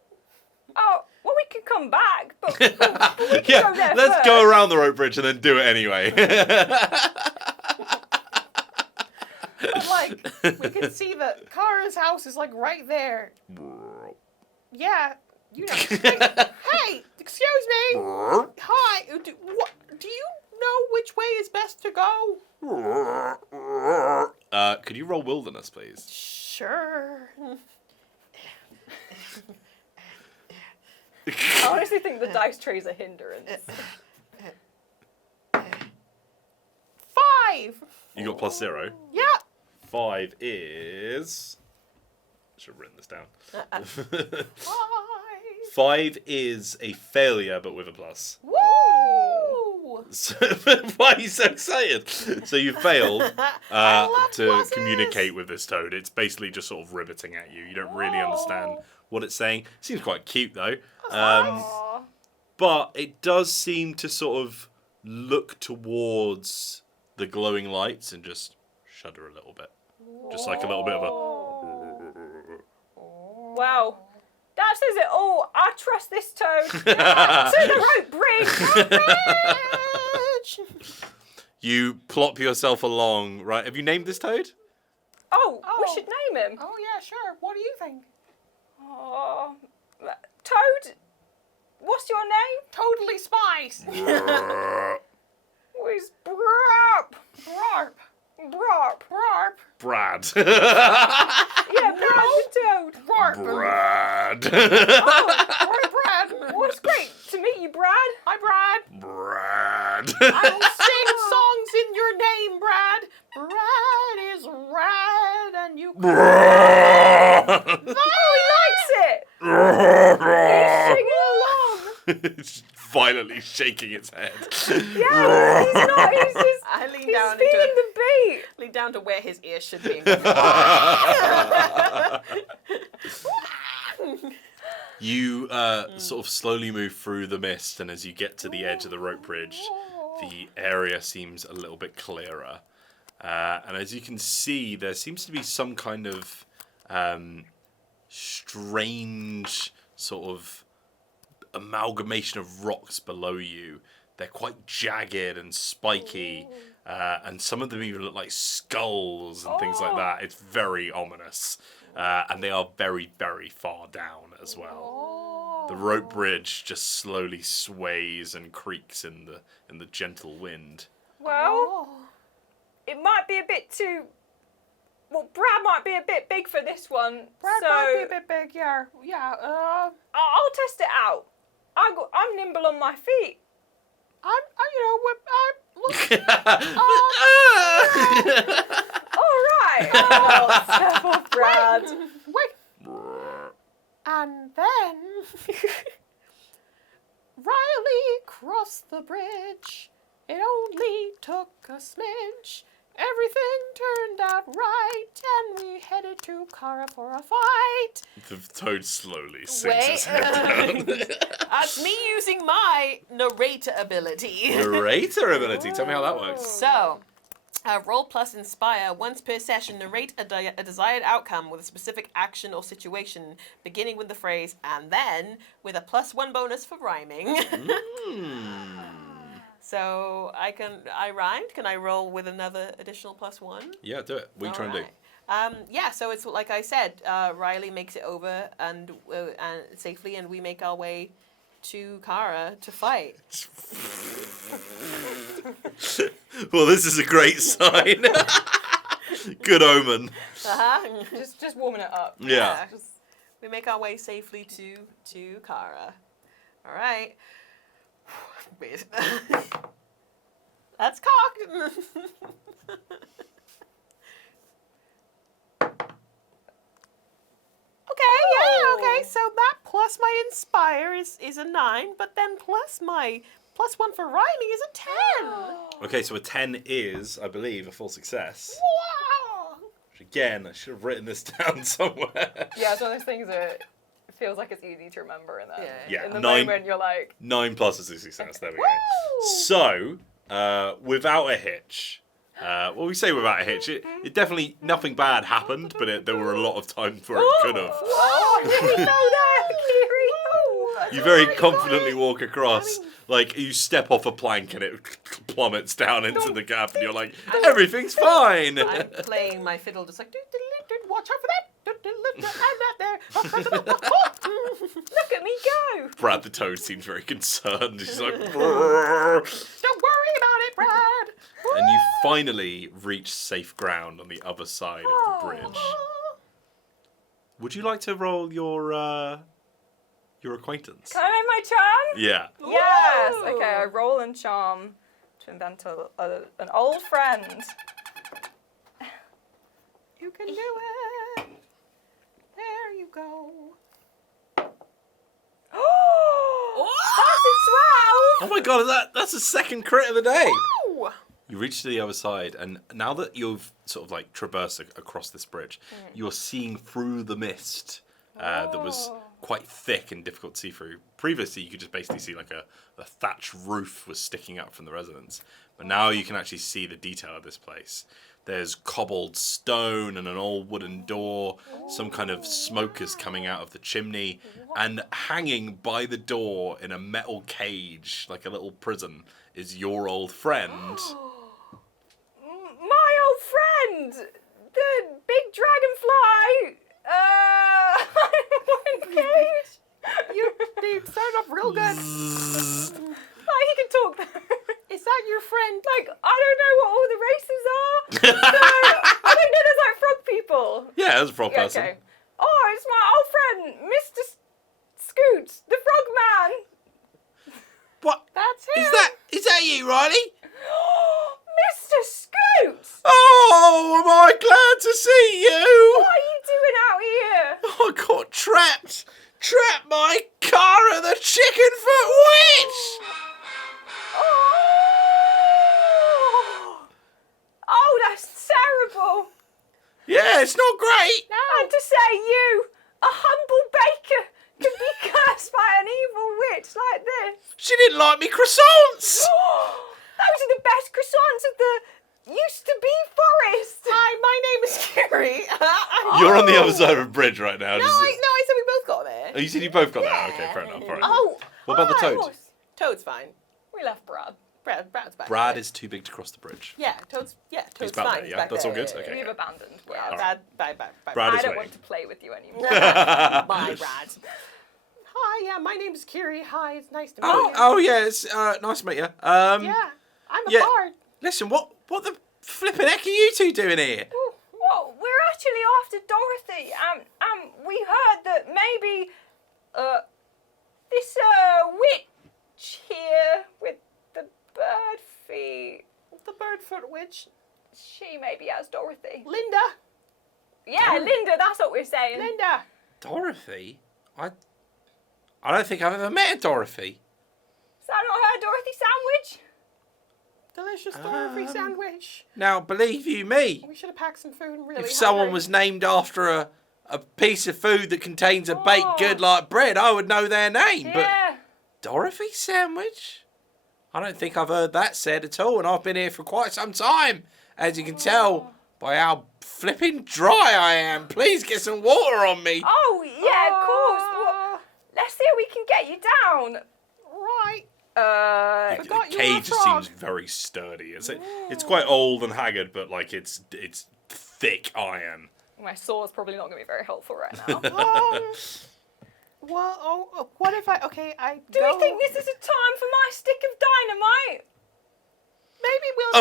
Oh, well, we can come back, but we can Yeah, go there let's first. go around the rope bridge and then do it anyway. But like, we can see that Kara's house is like right there. Yeah, you know. Hey, excuse me. Hi. Do you know which way is best to go? Could you roll wilderness, please? Sure. I honestly think the dice tree is a hindrance. 5. You got +0. Yeah. 5 is. I should have written this down. 5. 5 is a failure, but with a plus. Woo! So, why are you so excited? So you failed I love to pluses. communicate with this toad. It's basically just sort of ribbiting at you. You don't really understand what it's saying. It seems quite cute though. Aw. But it does seem to sort of look towards the glowing lights and just shudder a little bit. Just like a little bit of a... Wow. That says it all. I trust this toad. To the rope bridge. You plop yourself along, right? Have you named this toad? Oh, we Oh. should name him. Oh yeah, sure. What do you think? Oh, Toad, what's your name? Totally spice. Who's Brarp? Brarp. Brarp. Brarp. Brad. Yeah, Brad the toad. Brarp. Brad. Brad. Brad. Well, it's great to meet you, Brad. Hi, Brad. Brad. I will sing songs in your name, Brad. Brad is rad, and you. Oh, he likes it. He's singing along. It's violently shaking its head. Yeah, he's not. He's just. I lean He's down feeling into the beat. lean down to where his ear should be. You sort of slowly move through the mist, and as you get to the edge of the rope bridge, the area seems a little bit clearer. And as you can see, there seems to be some kind of strange sort of amalgamation of rocks below you. They're quite jagged and spiky, and some of them even look like skulls and things like that. It's very ominous, and they are very, very far down as well. The rope bridge just slowly sways and creaks in the gentle wind. Well, it might be a bit too... Well, Brad might be a bit big for this one. Brad so might be a bit big, yeah. I'll test it out. I'm nimble on my feet. All right. Oh, step off, Brad. Wait. And then Riley crossed the bridge. It only took a smidge. Everything turned out right, and we headed to Kara for a fight. The toad slowly sinks his head down. That's me using my narrator ability. Narrator ability. Tell me how that works. So, roll plus inspire. Once per session, narrate a desired outcome with a specific action or situation, beginning with the phrase, and then with a +1 bonus for rhyming. So I rhymed. Can I roll with another additional +1? Yeah, do it. What are you trying to do? Yeah, so it's like I said, Riley makes it over and safely, and we make our way to Kara to fight. Well, this is a great sign. Good omen. Just warming it up. Yeah. We make our way safely to Kara. All right. Weird. That's cocked. Okay, so that plus my inspire is a 9, but then plus my +1 for rhyming is a 10. Okay, so a 10 is, I believe, a full success. Wow. Which again, I should have written this down somewhere. Yeah, it's one of those things that feels like it's easy to remember, and then Yeah, in the 9 moment you're like... 9 plus is a success, there we go. Woo! So, without a hitch, well, we say without a hitch, it definitely, nothing bad happened, but there were a lot of times where it could have. Oh, I didn't know that, Kiri! You very confidently walk across, like you step off a plank and it plummets down into the gap, and you're like, everything's fine. I'm playing my fiddle just like, watch out for that. I'm not there. Look at me go! Brad the Toad seems very concerned. He's like, Don't worry about it, Brad. and you finally reach safe ground on the other side of the bridge. Would you like to roll your acquaintance? Can I make my charm? Yeah. Yes! Woo! Okay, I roll and charm to invent an old friend. You can do it. There you go. That's a 12! Oh my god, that's the second crit of the day. Woo! You reach to the other side, and now that you've sort of like traversed across this bridge, you're seeing through the mist that was quite thick and difficult to see through. Previously, you could just basically see like a thatched roof was sticking up from the residence, but now you can actually see the detail of this place. There's cobbled stone and an old wooden door. Some kind of smoke is coming out of the chimney. And hanging by the door in a metal cage, like a little prison, is your old friend. My old friend! The big dragonfly! I'm in cage! You started off real good. Like, he can talk there. Is that your friend? Like, I don't know what all the races are. So, I don't know there's like frog people. Yeah, that's a frog person. Okay. Oh, it's my old friend, Mr. Scoots, the frog man. What? That's him. Is that you, Riley? Mr. Scoots! Oh, am I glad to see you? What are you doing out here? I got trapped. Trapped by Kara the chicken foot witch. Oh, that's terrible. Yeah, it's not great. And to say you, a humble baker, could be cursed by an evil witch like this. She didn't like me croissants. Those are the best croissants of the used to be You're on the other side of a bridge right now. No, I said we both got there. Oh, you said you both got Yeah. there. Okay, fair enough. All right. Oh. What about the of toad? course. Toad's fine. We left Brad. Brad's back Brad there. is too big to cross the bridge. Yeah, Toad's back fine. there, He's yeah? back That's all there. good? Okay. We've abandoned Yeah, Brad. Bye. Brad I is don't waiting. want to play with you anymore. Bye, Brad. Hi, yeah, my name's Kiri. Hi, it's nice to meet you. Yeah, it's nice to meet you. Yeah, I'm a yeah. bard. Listen, what the flipping heck are you two doing here? Well, we're actually after Dorothy. We heard that maybe this witch here with the bird feet, The Birdfoot Witch. she maybe has Dorothy. Linda. Yeah, Linda, that's what we're saying. Linda. Dorothy? I don't think I've ever met Dorothy. Is that not her Dorothy sandwich? Delicious Dorothy sandwich. Now, believe you me, We should have packed some food. Really. if someone hungry. was named after a piece of food that contains a baked good like bread, I would know their name. But Yeah. Dorothy sandwich? I don't think I've heard that said at all, and I've been here for quite some time, as you can tell by how flipping dry I am. Please get some water on me. Oh, yeah, of course. Well, let's see if we can get you down. Right. The forgot you were a cage just frog. seems very sturdy. It's quite old and haggard, but like it's thick iron. My sword's probably not going to be very helpful right now. Well, what if I? Okay, I. Do we think this is a time for my stick of dynamite? Maybe we'll.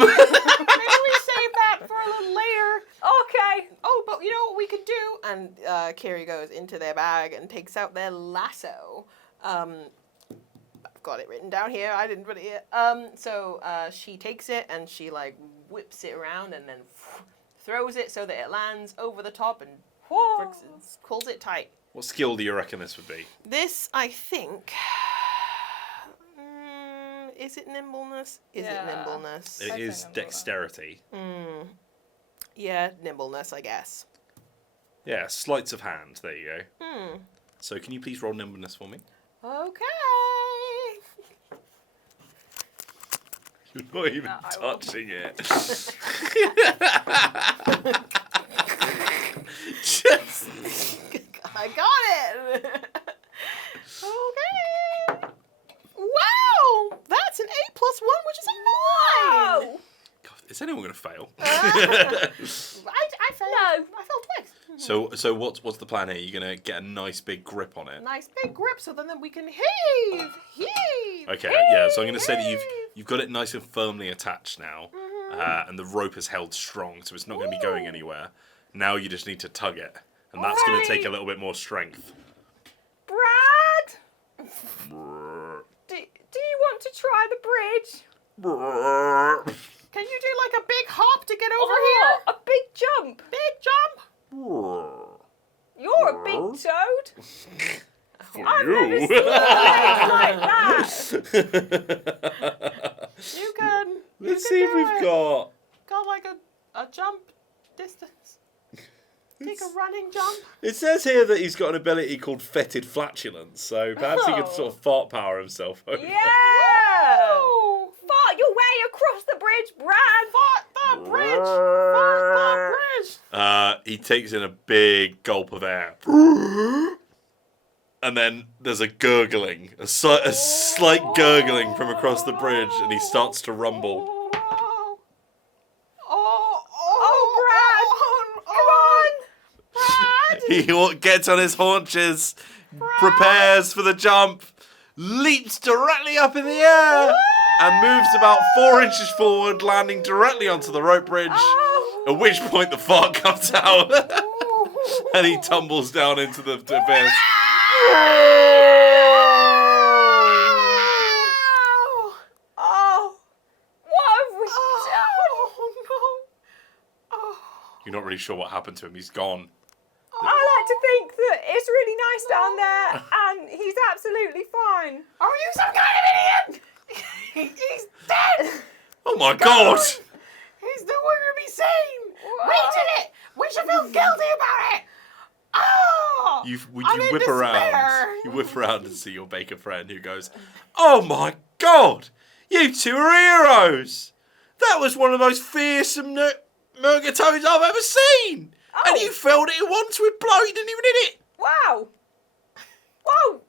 Maybe we save that for a little later. Okay. Oh, but you know what we could do? And Kiri goes into their bag and takes out their lasso. I've got it written down here. I didn't put it here. So she takes it and she like whips it around and then throws it so that it lands over the top and Whoa. pulls it tight. What skill do you reckon this would be? This, I think. Is it nimbleness? Is it nimbleness? It I'd say is nimbleness. dexterity. Yeah, nimbleness, I guess. Yeah, sleights of hand. There you go. So can you please roll nimbleness for me? Okay. You're not even I will. touching it. Just... I got it. Okay. Wow, that's an 8+1, which is a 9. Whoa. God, is anyone going to fail? I failed. No. I failed twice. So what's the plan here? You're going to get a nice big grip on it. Nice big grip, so then we can heave. Okay, yeah. So I'm going to say that you've got it nice and firmly attached now, and the rope is held strong, so it's not going to be going anywhere. Now you just need to tug it, and that's going to take a little bit more strength. Brad, do you want to try the bridge? Can you do like a big hop to get over Oh, a big jump. here? Big jump. You're a big toad. For I've you. never seen legs like that. You can. Let's see if we've got. Got like a jump distance. Take a running jump. It says here that he's got an ability called fetid flatulence, so perhaps he could Oh. sort of fart power himself over. Yeah. Oh, Fart your way across the bridge, Brad. fought the bridge. Fought the bridge. He takes in a big gulp of air. And then there's a gurgling, a slight gurgling from across the bridge, and he starts to rumble. He gets on his haunches, prepares for the jump, leaps directly up in the air, and moves about 4 inches forward, landing directly onto the rope bridge. At which point the fart comes out, and he tumbles down into the abyss. Oh, what have we done? You're not really sure what happened to him. He's gone. I like to think that it's really nice down there, and he's absolutely fine. Are you some kind of idiot? He's dead. Oh my god! He's nowhere to be seen. We did it. We should feel guilty about it. Oh! You I'm in whip around. despair. You whip around and see your baker friend who goes, "Oh my god! You two are heroes! That was one of the most fearsome Murgatoads I've ever seen! And you filled it in once with blood. You didn't even hit it. Wow. Whoa.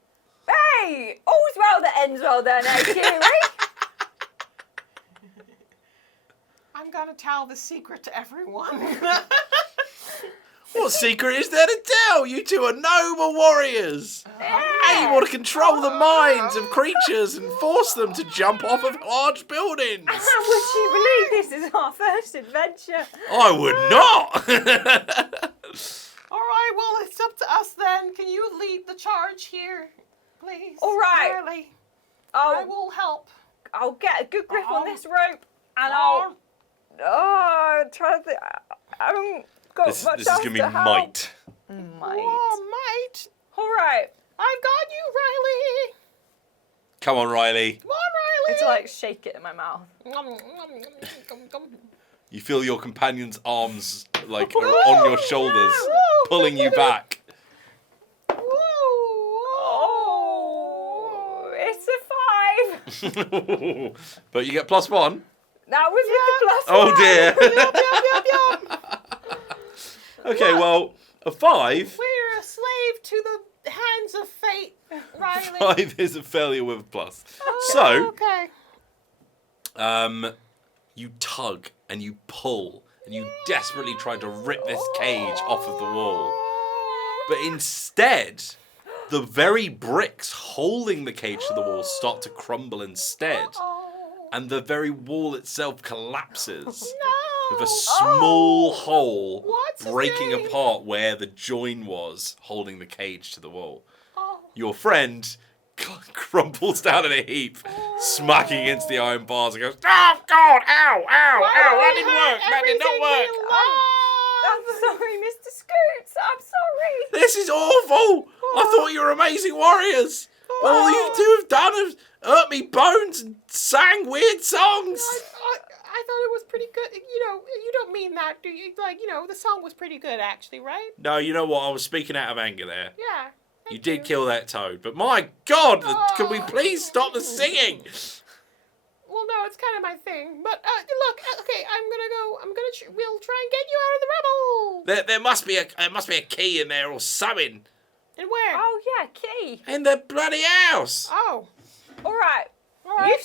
Hey, all's well that ends well then, Kiri. I'm gonna tell the secret to everyone. What secret is there to tell? You two are noble warriors. Able to control the minds of creatures and force them to jump off of large buildings. Would you believe this is our first adventure? I would not. All right, well, it's up to us then. Can you lead the charge here, please? All right. Charlie, I will help. I'll get a good grip on this rope, and I'll try to. I haven't got This much is else going to be to help. might. Might. Oh, might. All right. I've got you, Riley. Come on, Riley. Come on, Riley. It's like shake it in my mouth. You feel your companion's arms like are on your shoulders, pulling you back. Oh, it's a 5. But you get +1. That was with the plus Oh 1. dear. Yep. Okay, well, a 5. We're a slave to the hands of fate, Riley. 5 is a failure with a plus. So, Okay. you tug and you pull and you desperately try to rip this cage off of the wall. But instead, the very bricks holding the cage to the wall start to crumble instead. And the very wall itself collapses with a small hole What's his breaking name? apart where the join was holding the cage to the wall. Oh. Your friend crumples down in a heap, smacking against the iron bars and goes, "Oh God, ow, ow, ow, that didn't work, that did not work. I'm sorry, Mr. Scoots. I'm sorry. This is awful. I thought you were amazing warriors. All you two have done is hurt me bones and sang weird songs." I thought it was pretty good. You don't mean that, do you? The song was pretty good, actually, right? No, you know what? I was speaking out of anger there. Yeah. You did kill that toad, but my God, can we please stop the singing? Well, no, it's kind of my thing. But look, okay, I'm gonna go. We'll try and get you out of the rebel. There must be a key in there or something And where? Oh, yeah, key. in the bloody house. Oh. All right. All right.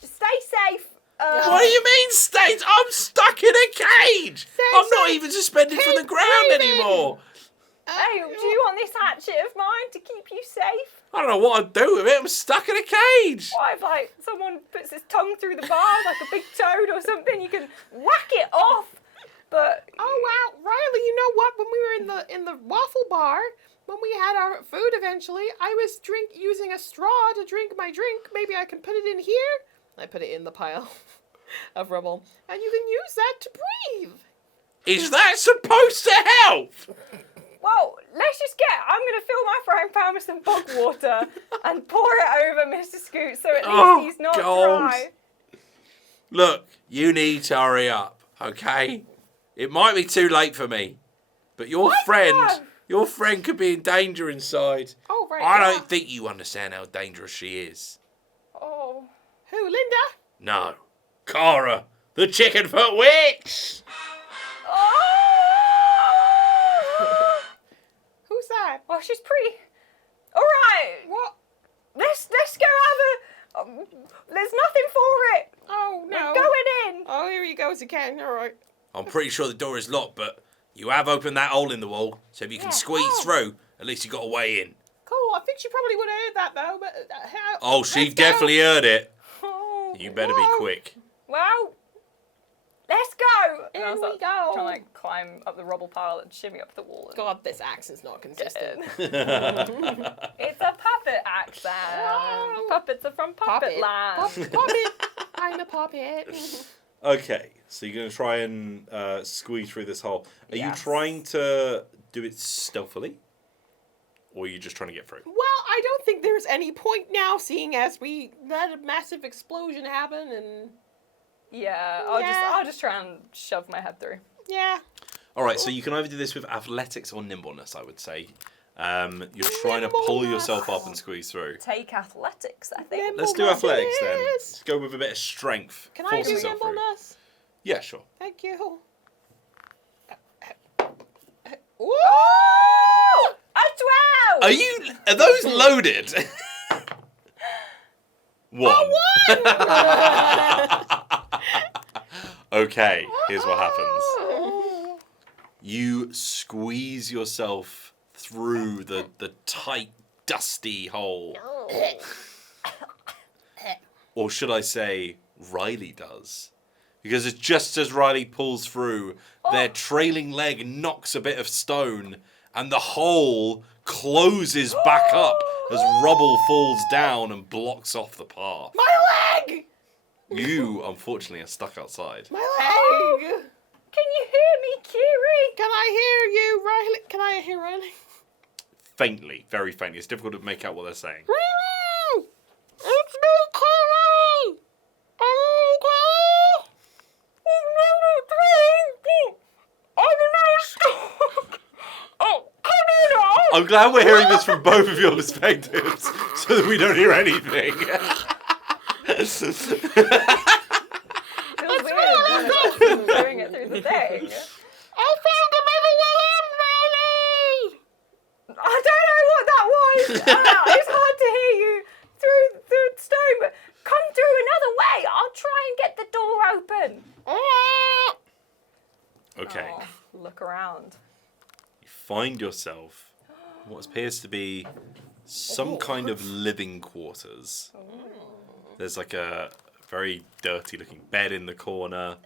You stay safe. What do you mean, States? I'm stuck in a cage. I'm not even suspended from the ground breathing. anymore. Hey, do you want this hatchet of mine to keep you safe? I don't know what I'd do with it. I'm stuck in a cage. What if, like, someone puts his tongue through the bars like a big toad or something? You can whack it off. But Oh wow, Riley, you know what? When we were in the waffle bar, when we had our food eventually, I was using a straw to drink my drink. Maybe I can put it in here. I put it in the pile of rubble, and you can use that to breathe. Is that supposed to help? well, let's just I'm going to fill my frying pan with some bog water and pour it over Mr. Scoot so at least he's not dry. Look, you need to hurry up, okay? It might be too late for me, but your friend could be in danger inside. Oh right. I yeah. don't think you understand how dangerous she is. Oh. Who, Linda? No, Cara, the chicken foot witch. Oh! Who's that? Oh, she's pretty. All right. What? Let's go have a. There's nothing for it. Oh no. We're going in. Oh, here he goes again. All right. I'm pretty sure the door is locked, but you have opened that hole in the wall, so if you can squeeze through, at least you got a way in. Cool. I think she probably would have heard that though. But Oh, she let's go. definitely heard it. Oh. You better be quick. Well, let's go. And I In was we like, go. trying to like climb up the rubble pile and shimmy up the wall. And God, this accent's not consistent. It's a puppet accent. Oh. Puppets are from Puppet Land. Puppet. I'm a puppet. Okay, so you're going to try and squeeze through this hole. Are you Yes. trying to do it stealthily? Or are you just trying to get through? Well, I don't think there's any point now, seeing as we let a massive explosion happen, and Yeah, Yeah. I'll just try and shove my head through. yeah. All right, so you can either do this with athletics or nimbleness, I would say. You're trying to pull yourself up and squeeze through. Take athletics, I think. Let's do Nimbleness it athletics then. is. Let's go with a bit of strength. Can I Force do yourself through. nimbleness? Yeah, sure. Thank you. Oh! A 12! Are those loaded? One. Okay, here's what happens. You squeeze yourself through the tight, dusty hole. Or should I say, Riley does. Because it's just as Riley pulls through, their trailing leg knocks a bit of stone, and the hole closes back up as rubble falls down and blocks off the path. My leg! You, unfortunately, are stuck outside. My leg! Can you hear me, Kiri? Can I hear you, Riley? Can I hear Riley? Faintly, very faintly. It's difficult to make out what they're saying. Riley! It's me, Kiri! Okay? I'm glad we're hearing this from both of your perspectives, so that we don't hear anything. Feels weird doing it through the thing. I found another way in, Riley! I don't know what that was. It's hard to hear you through the stone, but come through another way. I'll try and get the door open. Okay. Oh, look around. You find yourself in what appears to be some kind of living quarters. There's like a very dirty looking bed in the corner.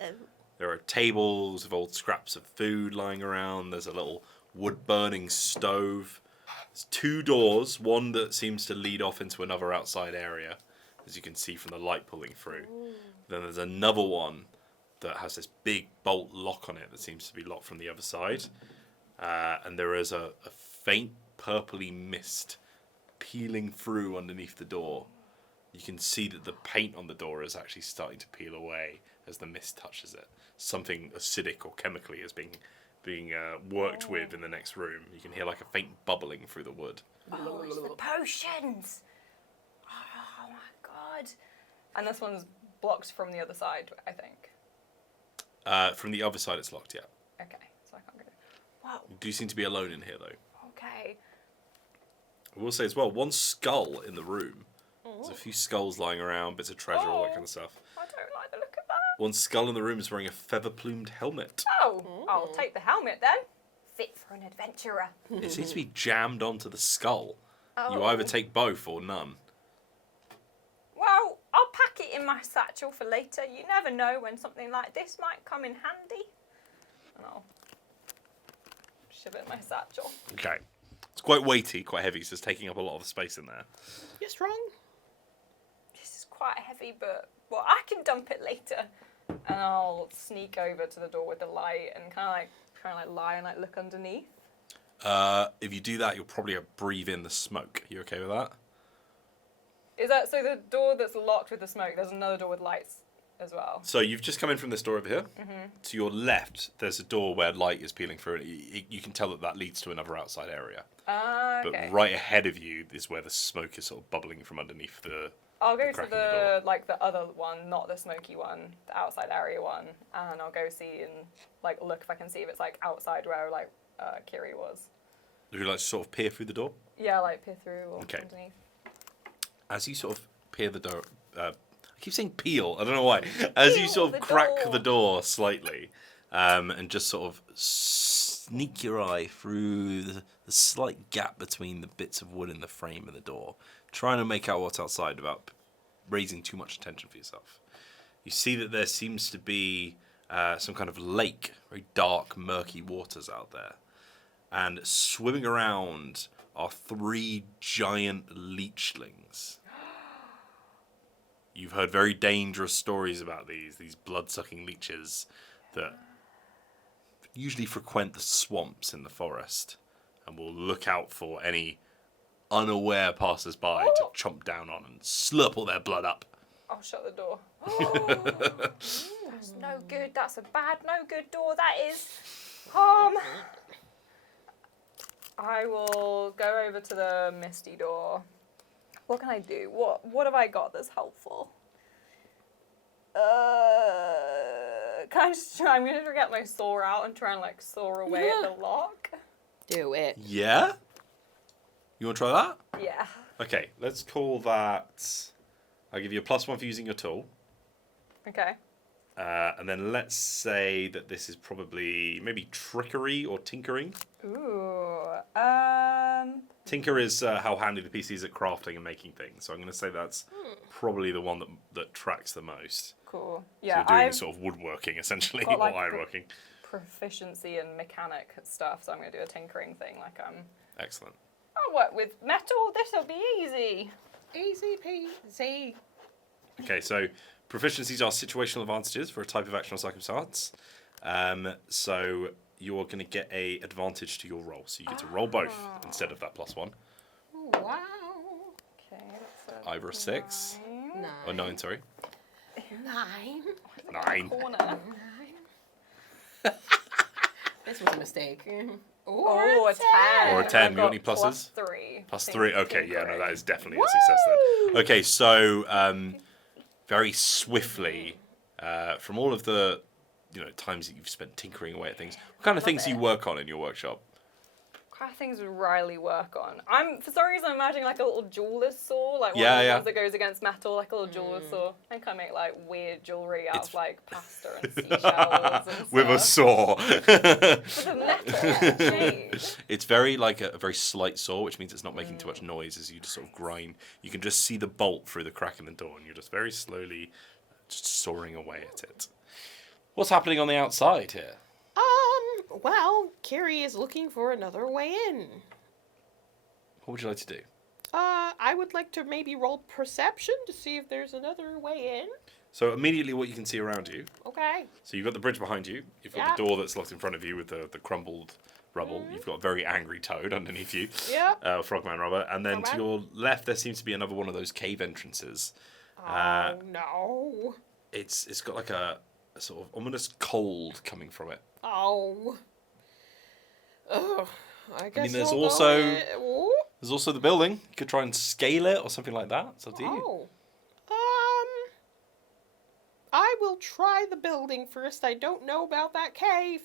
There are tables with old scraps of food lying around. There's a little wood burning stove. There's two doors, one that seems to lead off into another outside area, as you can see from the light pulling through. Then there's another one that has this big bolt lock on it that seems to be locked from the other side. And there is a faint purpley mist peeling through underneath the door. You can see that the paint on the door is actually starting to peel away as the mist touches it. Something acidic or chemically is being worked with in the next room. You can hear like a faint bubbling through the wood. Oh, it's the potions. Oh my god. And this one's blocked from the other side, I think. From the other side, it's locked, yeah. Okay, so I can't go. Wow. You do seem to be alone in here, though. Okay. I will say as well, one skull in the room. There's a few skulls lying around, bits of treasure, all that kind of stuff. I don't like the look of that. One skull in the room is wearing a feather-plumed helmet. Oh, I'll take the helmet then. Fit for an adventurer. It seems to be jammed onto the skull. Oh. You either take both or none. Well, I'll pack it in my satchel for later. You never know when something like this might come in handy. And I'll shove it in my satchel. Okay. It's quite weighty, quite heavy, so it's taking up a lot of space in there. You strong? This is quite heavy, but well, I can dump it later. And I'll sneak over to the door with the light and kind of like try and like lie and like look underneath. If you do that, you'll probably breathe in the smoke. You okay with that? Is that so? The door that's locked with the smoke. There's another door with lights as well. So you've just come in from this door over here. Mm-hmm. To your left, there's a door where light is peeling through. You can tell that leads to another outside area. Okay. But right ahead of you is where the smoke is sort of bubbling from underneath the. I'll go to crack in the door. like the other one, not the smoky one, the outside area one, and I'll go see and like look if I can see if it's like outside where like Kiri was. Would you like to sort of peer through the door? Yeah, like peer through or Okay. underneath. As you sort of peer the door, I keep saying peel. I don't know why. As you Peel sort the of crack door. the door slightly, and just sort of sneak your eye through the slight gap between the bits of wood in the frame of the door, trying to make out what's outside without raising too much attention for yourself. You see that there seems to be some kind of lake, very dark, murky waters out there. And swimming around are 3 giant leechlings. You've heard very dangerous stories about these blood-sucking leeches that usually frequent the swamps in the forest and will look out for any unaware passers-by to chomp down on and slurp all their blood up. I'll shut the door. That's no good. That's a bad, no good door. That is. I will go over to the misty door. What can I do? What have I got that's helpful? Can I just try? I'm going to get my saw out and try and like saw away at the lock. Do it. Yeah? You want to try that? Yeah. Okay, let's call that... I'll give you a +1 for using your tool. Okay. And then let's say that this is probably maybe trickery or tinkering. Ooh. Tinker is how handy the PC is at crafting and making things. So I'm going to say that's probably the one that tracks the most. Cool. So Yeah, you're doing I've sort of woodworking, essentially, got, or like, ironworking. proficiency in mechanic stuff, so I'm going to do a tinkering thing. Like, Excellent. I'll work with metal. This'll be easy. Easy peasy. Okay, so proficiencies are situational advantages for a type of action or circumstance. So you're going to get a advantage to your roll. So you get to roll both instead of that +1. Wow. Okay, that's Either a 6 9. or 9, sorry. 9. 9. Corner. This was a mistake. Oh, a 10. Or a 10. I've You got any pluses? +3. +3. Okay, yeah, no, that is definitely a success then. Okay, so very swiftly, from all of the times that you've spent tinkering away at things, what kind of things do you work on in your workshop? What kind of things would Riley work on? For some reason, I'm imagining like a little jeweler's saw, like one Yeah, of the yeah. ones that goes against metal, like a little jeweler's saw. I think I make like weird jewelry out of like pasta and seashells and With a stuff. saw. With a metal shade. It's very like a very slight saw, which means it's not making too much noise as you just sort of grind. You can just see the bolt through the crack in the door, and you're just very slowly just sawing away at it. What's happening on the outside here? Well, Carrie is looking for another way in. What would you like to do? I would like to maybe roll perception to see if there's another way in. So immediately what you can see around you. Okay. So you've got the bridge behind you. You've got the door that's locked in front of you with the crumbled rubble. You've got a very angry toad underneath you. Yeah. Frogman rubber. And then to Frogman. your left there seems to be another one of those cave entrances. Oh, no. It's got like a sort of ominous cold coming from it. Oh. Ugh. I guess there's we'll also- go in. Ooh. There's also the building. You could try and scale it or something like that. It's up to you. Oh. I will try the building first. I don't know about that cave.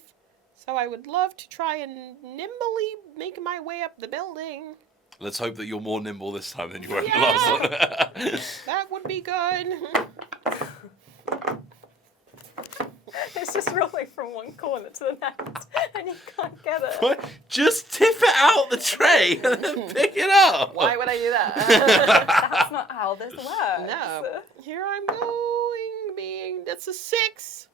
So I would love to try and nimbly make my way up the building. Let's hope that you're more nimble this time than you were in the Yeah. last one. That would be good. It's just rolling from one corner to the next, and you can't get it. What? Just tip it out the tray and then pick it up. Why would I do that? That's not how this works. No. Here I'm going, that's a 6.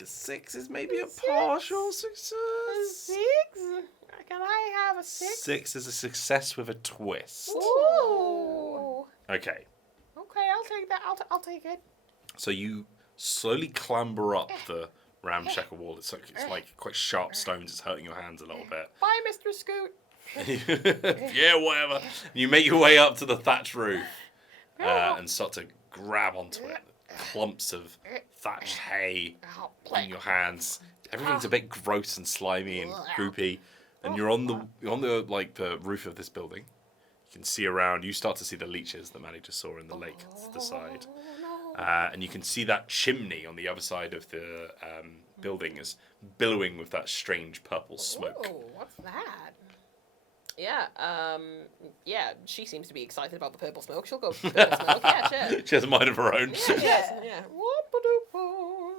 A 6 is maybe a partial A success. 6? Can I have a 6? 6 is a success with a twist. Ooh. Okay, Okay, I'll take that. I'll take it. so you slowly clamber up the ramshackle wall. It's like quite sharp stones. It's hurting your hands a little bit. Bye, Mr. Scoot. Yeah, whatever. You make your way up to the thatch roof and start to grab onto it. Clumps of thatched hay in your hands. Everything's a bit gross and slimy and groupy. And you're on the roof of this building. You can see around. You start to see the leeches that Maddie just saw in the lake to the side. And you can see that chimney on the other side of the building is billowing with that strange purple smoke. Oh, what's that? Yeah, she seems to be excited about the purple smoke. She'll go for purple smoke. Yeah, sure. She has a mind of her own. Yeah. Whoop-a-doop-boom.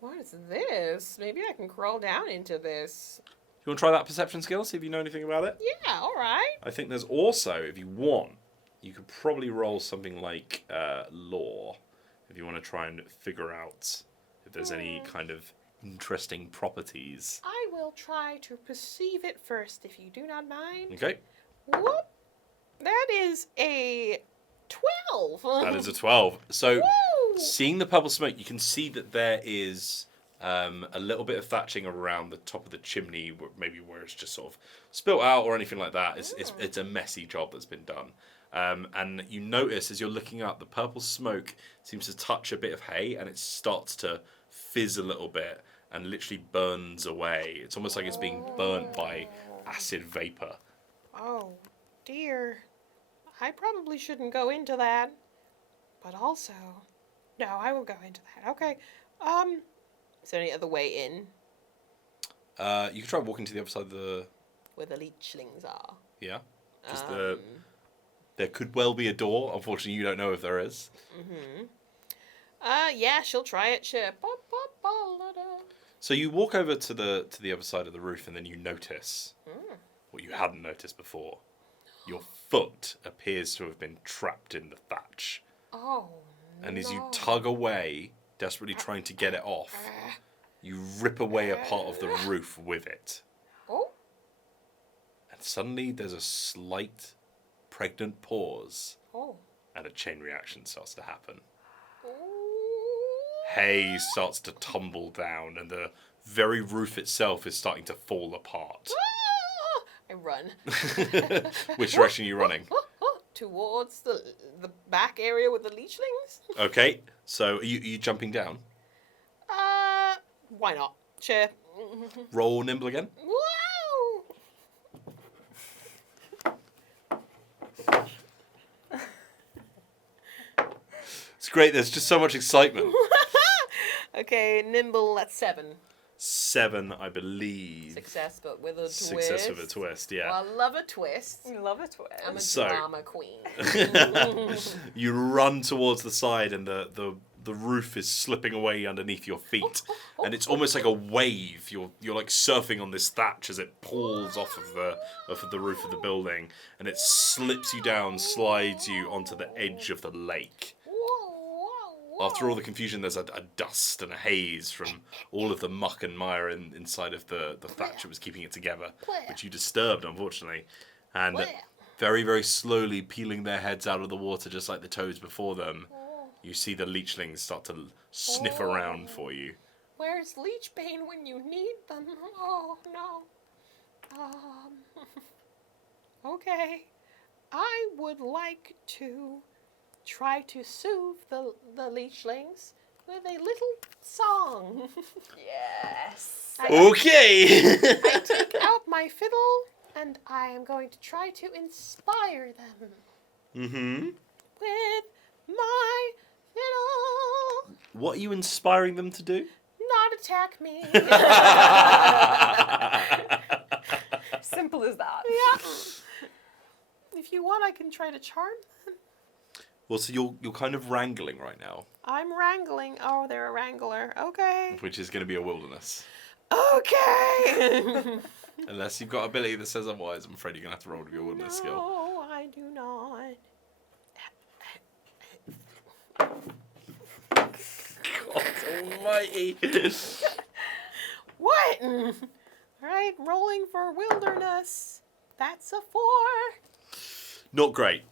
What is this? Maybe I can crawl down into this. You want to try that perception skill, see if you know anything about it? Yeah, all right. I think there's also, if you want, you could probably roll something like lore, if you want to try and figure out if there's any kind of interesting properties. I will try to perceive it first, if you do not mind. Okay, Whoop. That is a 12. that is a 12. So, Woo! seeing the purple smoke, you can see that there is a little bit of thatching around the top of the chimney, maybe where it's just sort of spilt out or anything like that. It's a messy job that's been done. And you notice as you're looking up, the purple smoke seems to touch a bit of hay and it starts to fizz a little bit and literally burns away. It's almost like it's being burnt by acid vapor. Oh, dear. I probably shouldn't go into that. But also... No, I will go into that. Okay. Is there any other way in? You can try walking to the other side of the... Where the leechlings are. Yeah. Because there could well be a door. Unfortunately, you don't know if there is. Mm-hmm. Yeah, she'll try it. Sure. So you walk over to the other side of the roof, and then you notice what you hadn't noticed before. Your foot appears to have been trapped in the thatch. Oh, and as you tug away, desperately trying to get it off, you rip away a part of the roof with it. Oh. And suddenly there's a slight pregnant pause. Oh. And a chain reaction starts to happen. Hay starts to tumble down, and the very roof itself is starting to fall apart. I run. Which direction are you running? Towards the back area with the leechlings. Okay, so are you jumping down? Why not? Sure. Roll nimble again. Wow! It's great, there's just so much excitement. Okay, nimble, that's 7. 7, I believe. Success, but with a twist. Success with a twist, yeah. Well, I love a twist. You love a twist. I'm a So- drama queen. You run towards the side, and the roof is slipping away underneath your feet, and it's almost like a wave. You're like surfing on this thatch as it pulls off of the roof of the building, and it slips you down, slides you onto the edge of the lake. After all the confusion, there's a dust and a haze from all of the muck and mire inside of the thatch that was keeping it together, which you disturbed, unfortunately. And very, very slowly peeling their heads out of the water, just like the toads before them, you see the leechlings start to sniff around for you. Where's Leechbane when you need them? Oh, no. Okay. I would like to try to soothe the leechlings with a little song. Yes. Okay! I take out my fiddle, and I am going to try to inspire them Mm-hmm. with my fiddle. What are you inspiring them to do? Not attack me. Simple as that. Yeah. If you want, I can try to charm them. Well, so you're kind of wrangling right now, I'm wrangling. Oh, they're a wrangler. Okay. which is going to be a wilderness. Okay. Unless you've got ability that says otherwise, I'm afraid you're going to have to roll with your wilderness skill. No, I do not. God almighty. What? All right, rolling for wilderness. That's a 4. Not great.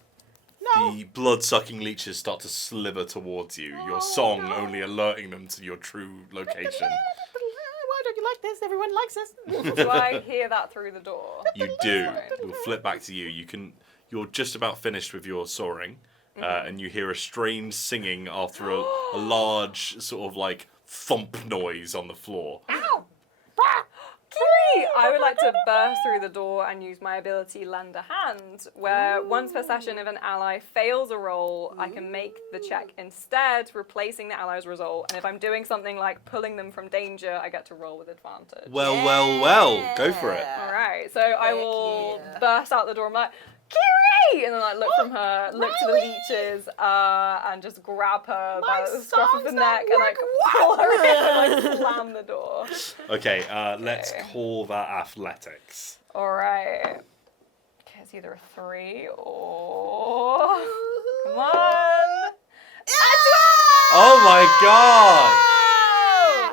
No. The blood-sucking leeches start to slither towards you, your song no. only alerting them to your true location. Why don't you like this? Everyone likes this. Do I hear that through the door? You do. We'll flip back to you. You're just about finished with your soaring, and you hear a strange singing after a large sort of like thump noise on the floor. Ow! Kiri! I would like to burst through the door and use my ability Lend a Hand, where once per session if an ally fails a roll, I can make the check instead, replacing the ally's result, and if I'm doing something like pulling them from danger, I get to roll with advantage. Well, go for it. Alright, so I will yeah. burst out the door and I'm like, Kiri! And then I look from her, look to the leeches, and just grab her by the scruff of the neck and like pull her in and like slam the door. Okay, let's call that athletics. Alright. Okay, it's either a 3 or... Come on! Oh my god!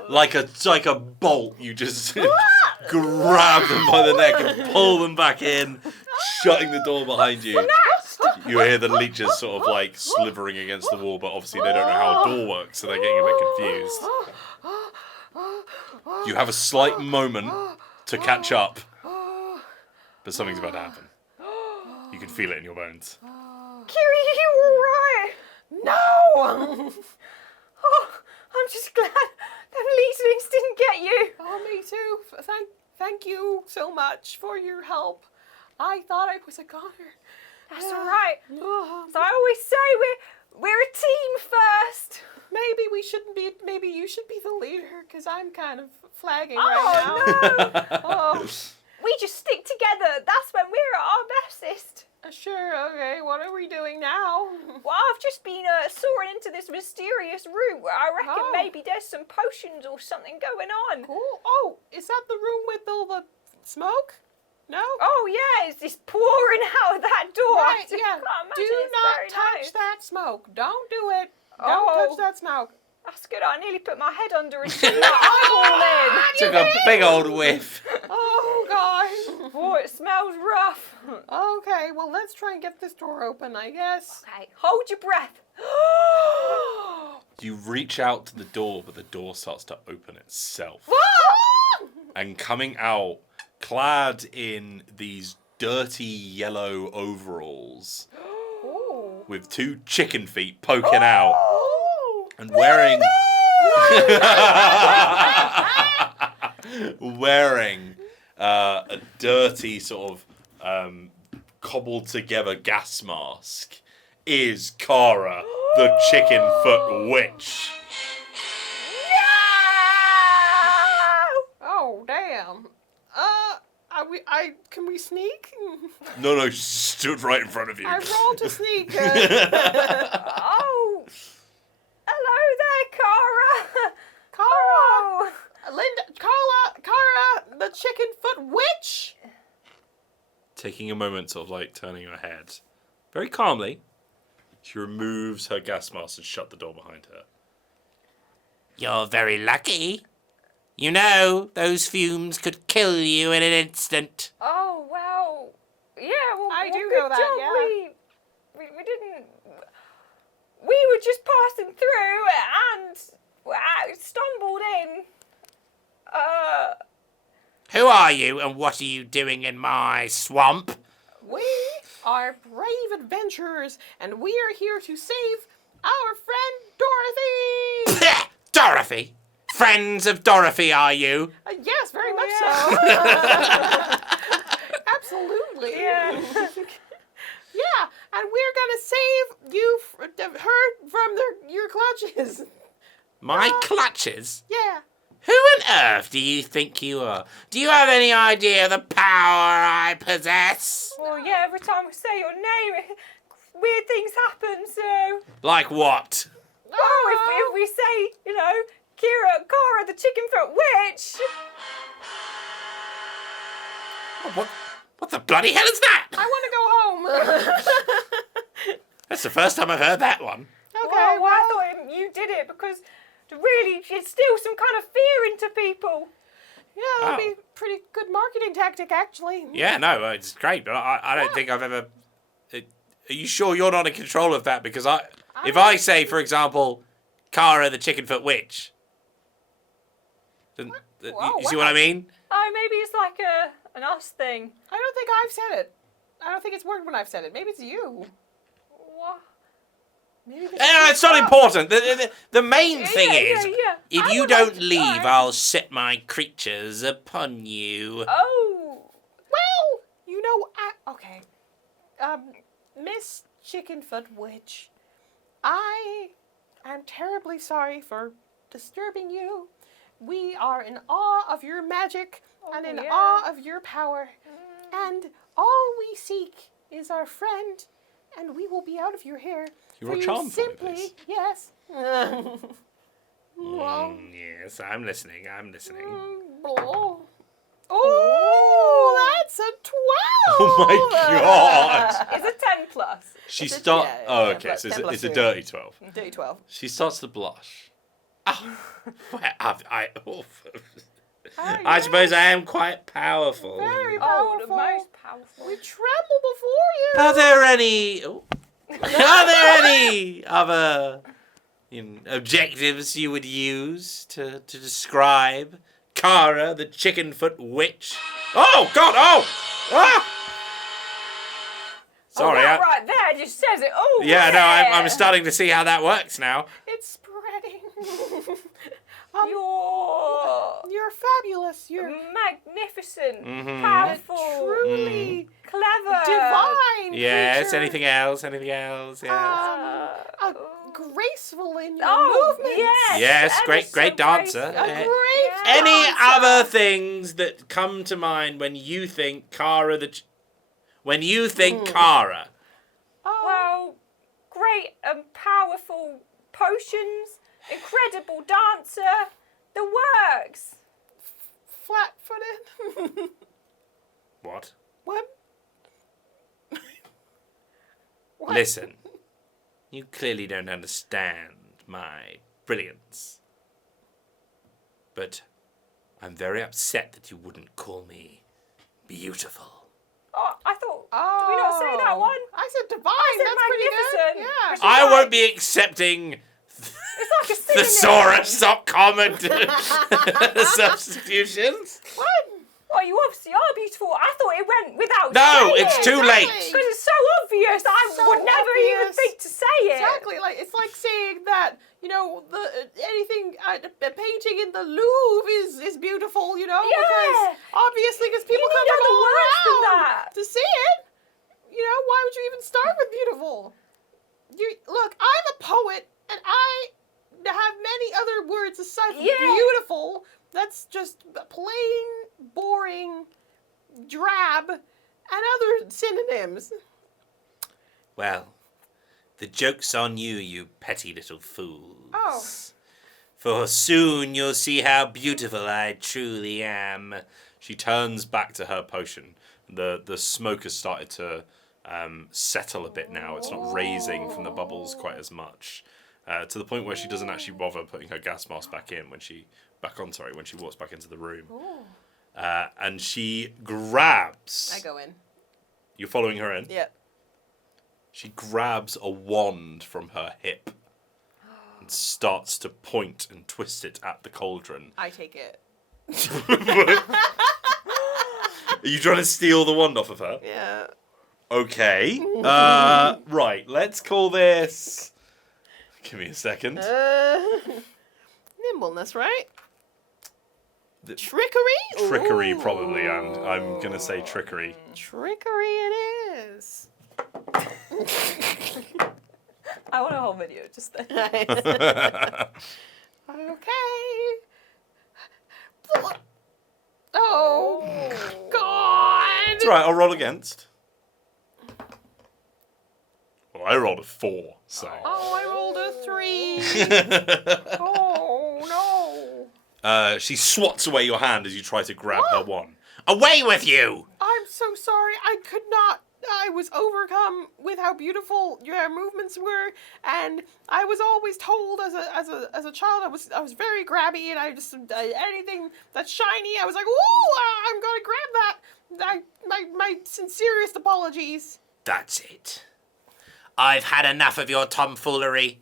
Like a bolt, you just grab them by the neck and pull them back in, shutting the door behind you. You hear the leeches sort of like slithering against the wall, but obviously they don't know how a door works, so they're getting a bit confused. You have a slight moment to catch up, but something's about to happen. You can feel it in your bones. Kiri, you alright? No! Oh, I'm just glad them leechlings didn't get you. Oh, me too. Thank you so much for your help. I thought I was a goner. That's alright. So I always say we're a team first. Maybe maybe we shouldn't be. Maybe you should be the leader, because I'm kind of flagging Oh, right now. no. Oh, We just stick together. That's when we're at our bestest. sure. Okay. What are we doing now? Well, I've just been soaring into this mysterious room where I reckon Oh. maybe there's some potions or something going on. Cool. Oh, is that the room with all the smoke? No. Oh, yeah, it's just pouring out of that door. Right, I yeah. can't imagine Do it's not very touch nice. that smoke. Don't do it. Oh. Don't touch that smoke. That's good. I nearly put my head under and stuck my Took a big old whiff. Oh gosh. eyeball in. Oh, it smells rough. Okay, well let's try and get this door open, I guess. Okay, hold your breath. You reach out to the door, but the door starts to open itself. And coming out, clad in these dirty yellow overalls, Ooh. with 2 chicken feet poking out, Oh. and wearing wearing a dirty sort of cobbled together gas mask is Kara, the chicken foot witch. Oh damn. Can we sneak? No, she stood right in front of you. I rolled to sneak. Oh, hello there, Cara. Kara, Oh. Linda, Kara, the chicken foot witch. Taking a moment, sort of like turning her head. Very calmly, she removes her gas mask and shut the door behind her. You're very lucky. You know, those fumes could kill you in an instant. Oh, well, yeah, well, I do good know that, job. yeah. We didn't, we were just passing through and stumbled in. Who are you and what are you doing in my swamp? We are brave adventurers, and we are here to save our friend Dorothy. Dorothy? Friends of Dorothy, are you? Yes, very much yeah. so. Absolutely. Yeah. Yeah, and we're gonna save you, her from your clutches. My clutches? Yeah. Who on earth do you think you are? Do you have any idea of the power I possess? Well, yeah, every time we say your name, weird things happen, so... Like what? Oh, if we say, Kara, the chicken foot witch... What the bloody hell is that? I want to go home. That's the first time I've heard that one. Okay, Well, I thought you did it because to really instill some kind of fear into people. Yeah, that'd Oh. be a pretty good marketing tactic, actually. Yeah, no, it's great, but I don't think I've ever... Are you sure you're not in control of that? Because if I say, for example, Kara the chicken foot witch, then, Whoa, you see what I mean? Oh, maybe it's like an us thing. I don't think I've said it. I don't think it's worked when I've said it. Maybe it's you. What? Maybe this It's not important. The main thing is, yeah. if I you would don't like to leave, try. I'll set my creatures upon you. Oh. Well, okay. Miss Chickenfoot Witch, I am terribly sorry for disturbing you. We are in awe of your magic and in yeah. awe of your power. And all we seek is our friend, and we will be out of your hair. You roll for charm for me, simply, please. yes. Well, Yes, I'm listening. Oh, that's a 12. Oh my god! It's a 10 plus. She It's a- starts. yeah, Oh, yeah, okay. plus So 10 it's plus a 3. dirty 12. Dirty 12. She starts to blush. Oh, Oh, I yeah. suppose I am quite powerful. Very Oh, powerful. the most powerful. We tremble before you. Are there any? Are there any other objectives you would use to describe Kara, the chicken foot witch? Oh God! Oh! Ah! Sorry. That right there just says it. Oh, Yeah, no, I'm starting to see how that works now. It's spreading. You're You're fabulous. You're magnificent, Mhm. powerful, truly clever, divine. Yes. creature. Anything else? Anything else? Yes. Graceful in your Oh, movements. Yes, ever great so dancer. graceful. Great. Any dancer. other things that come to mind when you think Kara when you think Kara? Well, great and powerful potions, incredible dancer, the works. Flat-footed. What? What? What? Listen, you clearly don't understand my brilliance. But I'm very upset that you wouldn't call me beautiful. Oh, I thought, did we not say that one? I said divine. I said That's pretty good. magnificent. Yeah. I won't be accepting It's like a synonym. thesaurus.com substitutions. What? Well, you obviously are beautiful. I thought it went without No, saying. it's too late. Because it's so obvious. I So would never even obvious. think to say it. Exactly. Like it's like saying that anything a painting in the Louvre is beautiful. Yeah. Because obviously because people You come need from other all words than around that. to see it. Why would you even start with beautiful? Look, I'm a poet and I have many other words aside from Yeah. beautiful. That's just plain, boring, drab, and other synonyms. Well, the joke's on you, you petty little fools. Oh. For soon you'll see how beautiful I truly am. She turns back to her potion. The smoke has started to settle a bit now. It's not raising from the bubbles quite as much. To the point where she doesn't actually bother putting her gas mask back on when she walks back into the room. And she grabs. I go in. You're following her in? Yeah. She grabs a wand from her hip and starts to point and twist it at the cauldron. I take it. Are you trying to steal the wand off of her? Yeah. Okay. Right, let's call this... Give me a second. Nimbleness, right? The- Trickery? Trickery, Ooh. probably, and I'm going to say trickery. Trickery it is. I want a whole video just then. Okay. Oh, God. It's alright, I'll roll against. Well, I rolled a 4, so... Oh, I rolled a 3. Oh, no. She swats away your hand as you try to grab her wand. Away with you! I'm so sorry. I could not. I was overcome with how beautiful your movements were, and I was always told as a child I was very grabby, and I just anything that's shiny I was like, ooh, I'm gonna grab that. My sincerest apologies. That's it. I've had enough of your tomfoolery.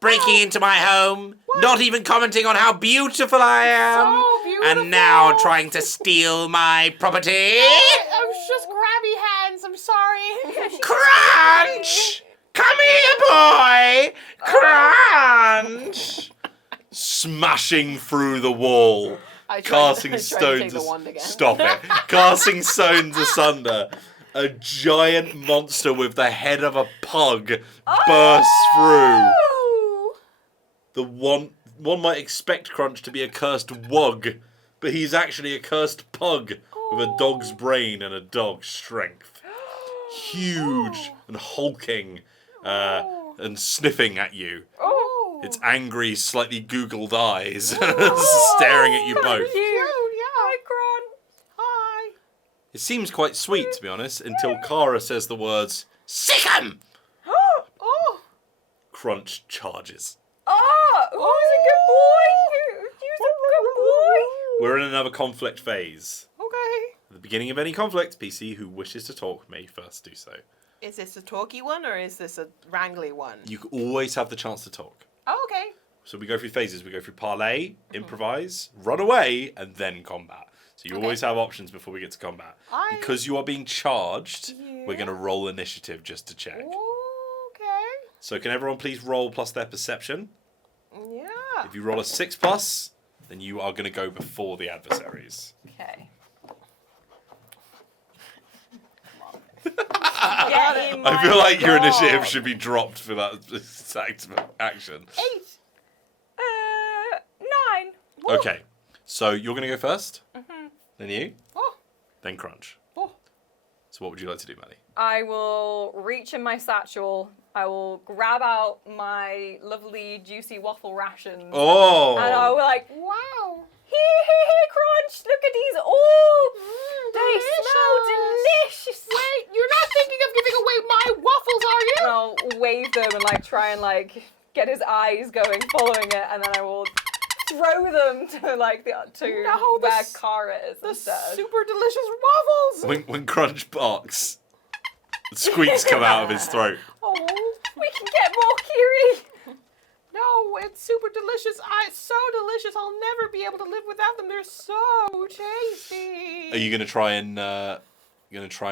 Breaking into my home, not even commenting on how beautiful I am, So beautiful. and now trying to steal my property. I was just grabby hands. I'm sorry. Crunch! Come here, boy! Crunch! Smashing through the wall, I tried casting to stones. take the wand again. Stop it! Casting stones asunder. A giant monster with the head of a pug bursts through. The one might expect Crunch to be a cursed wug, but he's actually a cursed pug with a dog's brain and a dog's strength. Huge and hulking and sniffing at you. Oh. Its angry, slightly googled eyes staring at you both. Cute, yeah. Hi, Gron. Hi. It seems quite sweet, to be honest, until Kara says the words, "Sick 'em!" Oh. Crunch charges. Oh, who's a good boy? Who's a good boy? We're in another conflict phase. Okay. At the beginning of any conflict, PC who wishes to talk may first do so. Is this a talky one or is this a wrangly one? You always have the chance to talk. Oh, okay. So we go through phases. We go through parlay, improvise, run away, and then combat. So you always have options before we get to combat. Because you are being charged, we're going to roll initiative just to check. Okay. So can everyone please roll plus their perception? Yeah. If you roll a 6+, then you are going to go before the adversaries. Okay. I feel like your initiative should be dropped for that exact action. 8. Okay, so you're going to go first, then you, Oh. then Crunch. Oh. So what would you like to do, Maddie? I will reach in my satchel. I will grab out my lovely juicy waffle rations. Oh! And I will like, Wow. here, Crunch. Look at these. Oh, they delicious. smell delicious. Wait, you're not thinking of giving away my waffles, are you? And I'll wave them and like try and like get his eyes going, following it, and then I will throw them to like No, where the Cara is The instead. super delicious waffles. When Crunch barks, squeaks come out of his throat. Oh. We can get more, Kiri. No, it's super delicious. It's so delicious. I'll never be able to live without them. They're so tasty. Are you going to try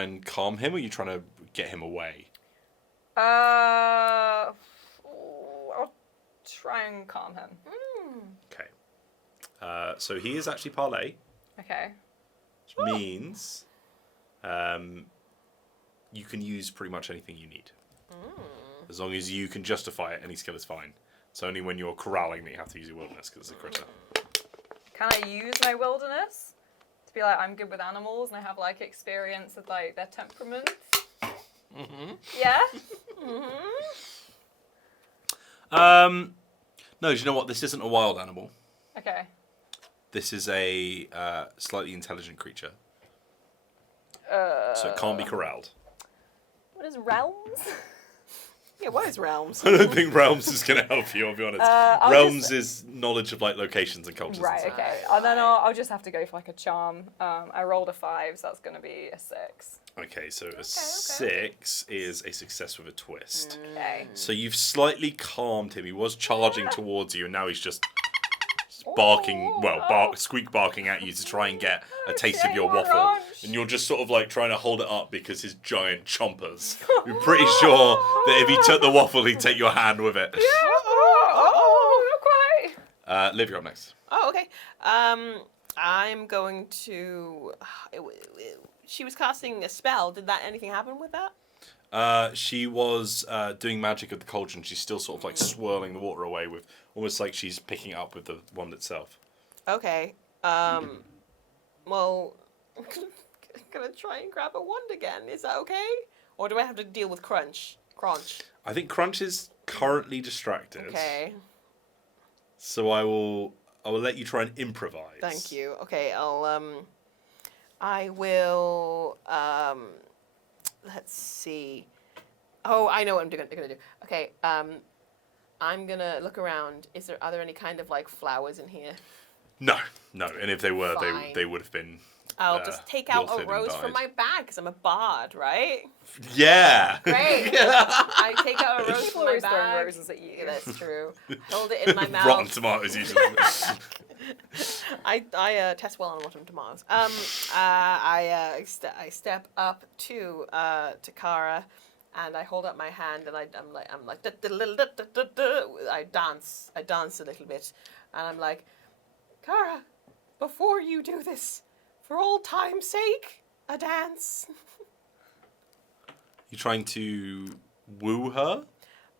and calm him, or are you trying to get him away? I'll try and calm him. Okay. So he is actually parlay, Okay. which means you can use pretty much anything you need. As long as you can justify it, any skill is fine. It's only when you're corralling that you have to use your wilderness, because it's a critter. Can I use my wilderness to be like, I'm good with animals and I have like experience with like their temperament? Yeah? No, do you know what? This isn't a wild animal. Okay. This is a slightly intelligent creature. So it can't be corralled. What is realms? Yeah, what is realms? I don't think Realms is going to help you, I'll be honest. I'll Realms is knowledge of like locations and cultures. Right, and stuff. okay. And then I'll just have to go for like a charm. I rolled a 5, so that's going to be a 6. Okay, so a 6 is a success with a twist. Okay. So you've slightly calmed him. He was charging towards you, and now he's just barking, squeak barking at you to try and get a taste of your waffle. Crunch. And you're just sort of like trying to hold it up because his giant chompers. You're pretty sure that if he took the waffle, he'd take your hand with it. Not quite. Liv, you're up next. Oh, okay. I'm going to. She was casting a spell. Did anything happen with that? She was doing magic at the cauldron. She's still sort of like swirling the water away with almost like she's picking it up with the wand itself. Okay. Well, I'm gonna try and grab a wand again. Is that okay? Or do I have to deal with Crunch? I think Crunch is currently distracted. Okay. So I will let you try and improvise. Thank you. Okay, I will, let's see. Oh, I know what I'm gonna do. Okay, I'm gonna look around. Are there any kind of like flowers in here? No. And if they were, Fine. they would have been. I'll just take out wilted a and rose from died. my bag because I'm a bard, right? Yeah. Great. I take out a rose People from my always throwing bag. roses at you. Yeah, that's true. Hold it in my mouth. Rotten tomatoes usually. I test well on rotten tomatoes. I step up to Cara, and I hold up my hand, and I'm like I dance a little bit, and I'm like, Cara, before you do this, for old time's sake, a dance. You trying to woo her,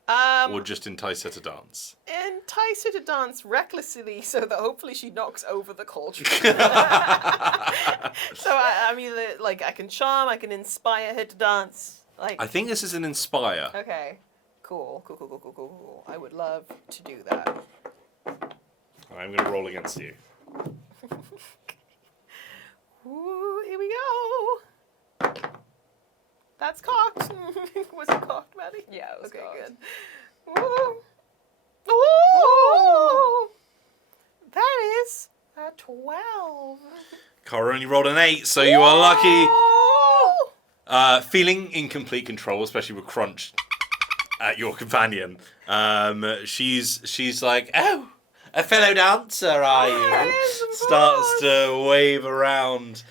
or just entice her to dance? Entice her to dance recklessly so that hopefully she knocks over the cauldron. So I'm either like I can charm, I can inspire her to dance. Like I think this is an inspire. okay, cool. I would love to do that. I'm going to roll against you. Ooh, here we go. That's cocked. Was it cocked, Maddie? Yeah, it was Okay, cocked. good. Ooh. Ooh. That is a 12. Cara only rolled an 8, so you are lucky. Ooh. Feeling in complete control, especially with Crunch at your companion. She's like, oh, a fellow dancer, are you? Yes, of Starts course. to wave around.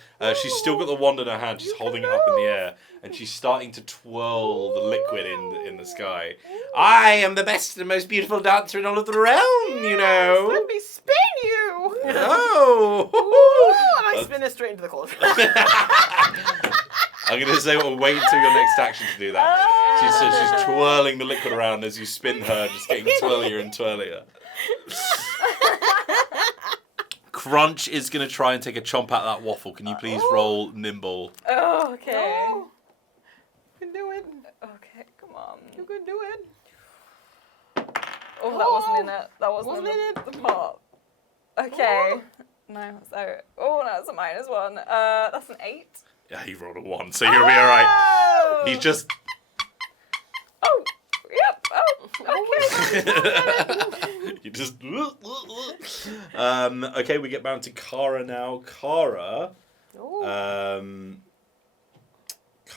She's still got the wand in her hand. She's holding it up in the air, and she's starting to twirl the liquid in the sky. I am the best and most beautiful dancer in all of the realm, you know. Let me spin you. Oh. Ooh, and I spin her straight into the cauldron. I'm going to say, well, wait until your next action to do that. She's twirling the liquid around as you spin her, just getting twirlier and twirlier. Crunch is going to try and take a chomp at that waffle. Can you please roll nimble? Oh, okay. No. You can do it. Okay, come on. You can do it. Oh, that wasn't in it. That wasn't Wasn't in in the pot. Okay. No, so... Oh, no, it's a -1. That's an 8. Yeah, he rolled a 1, so you'll be alright. Oh! He's just... Oh, yep. Oh, okay. you just... okay, we get bound to Kara now. Kara...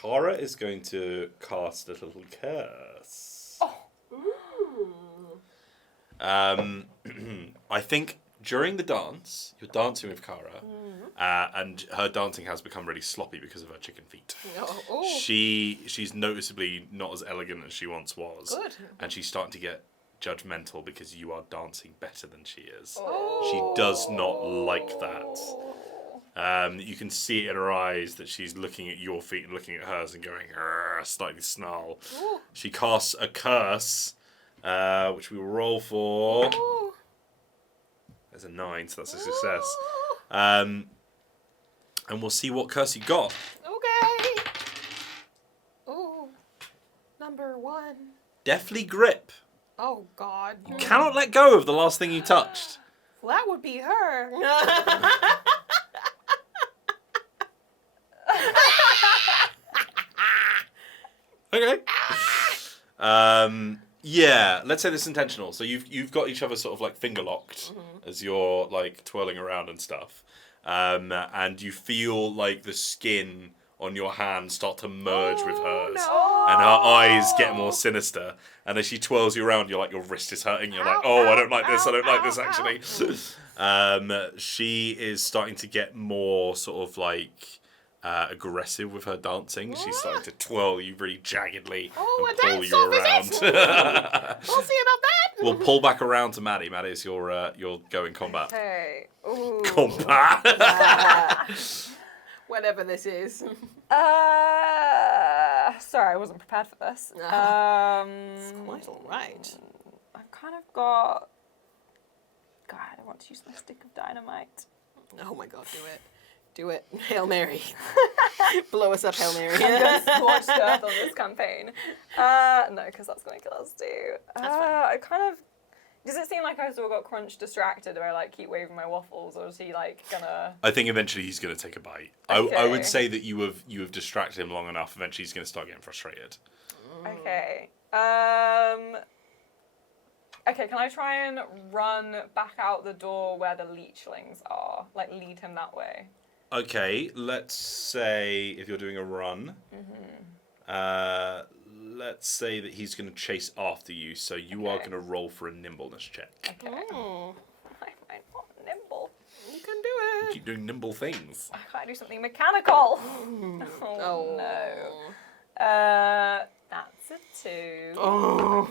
Kara is going to cast a little curse. I think during the dance, you're dancing with Kara, and her dancing has become really sloppy because of her chicken feet. She's noticeably not as elegant as she once was. Good. And she's starting to get judgmental because you are dancing better than she is. Oh. She does not like that. You can see it in her eyes that she's looking at your feet and looking at hers and going, slightly snarl. Ooh. She casts a curse, which we will roll for. Ooh. There's a 9, so that's a success. And we'll see what curse you got. Okay. Ooh. Number 1. Deathly Grip. Oh, God. You cannot let go of the last thing you touched. Well, that would be her. Okay. Yeah, let's say this is intentional. So you've got each other sort of like finger locked as you're like twirling around and stuff. And you feel like the skin on your hand start to merge with hers. No. And her eyes get more sinister. And as she twirls you around, you're like, your wrist is hurting. You're like, oh, I don't like this. I don't like this, actually. She is starting to get more sort of like aggressive with her dancing. She's starting to twirl you really jaggedly and pull you around. We'll see about that. We'll pull back around to Maddie. Maddie, it's your go in combat. Okay. Ooh. Combat. Whatever this is. Sorry, I wasn't prepared for this. It's quite alright. I've kind of got... God, I want to use my stick of dynamite. Oh my God, do it. Do it. Hail Mary. Blow us up, Hail Mary. I'm going to scorch the earth on this campaign. No, because that's going to kill us too. I kind of... Does it seem like I still got Crunch distracted? Do I like keep waving my waffles, or is he like gonna? I think eventually he's going to take a bite. Okay. I would say that you have distracted him long enough. Eventually he's going to start getting frustrated. Okay. Okay, can I try and run back out the door where the leechlings are? Like lead him that way. Okay, let's say if you're doing a run, let's say that he's going to chase after you, so you are going to roll for a nimbleness check. Okay. I'm not nimble. You can do it. Keep doing nimble things. I can't do something mechanical. Oh No. That's a 2. Oh.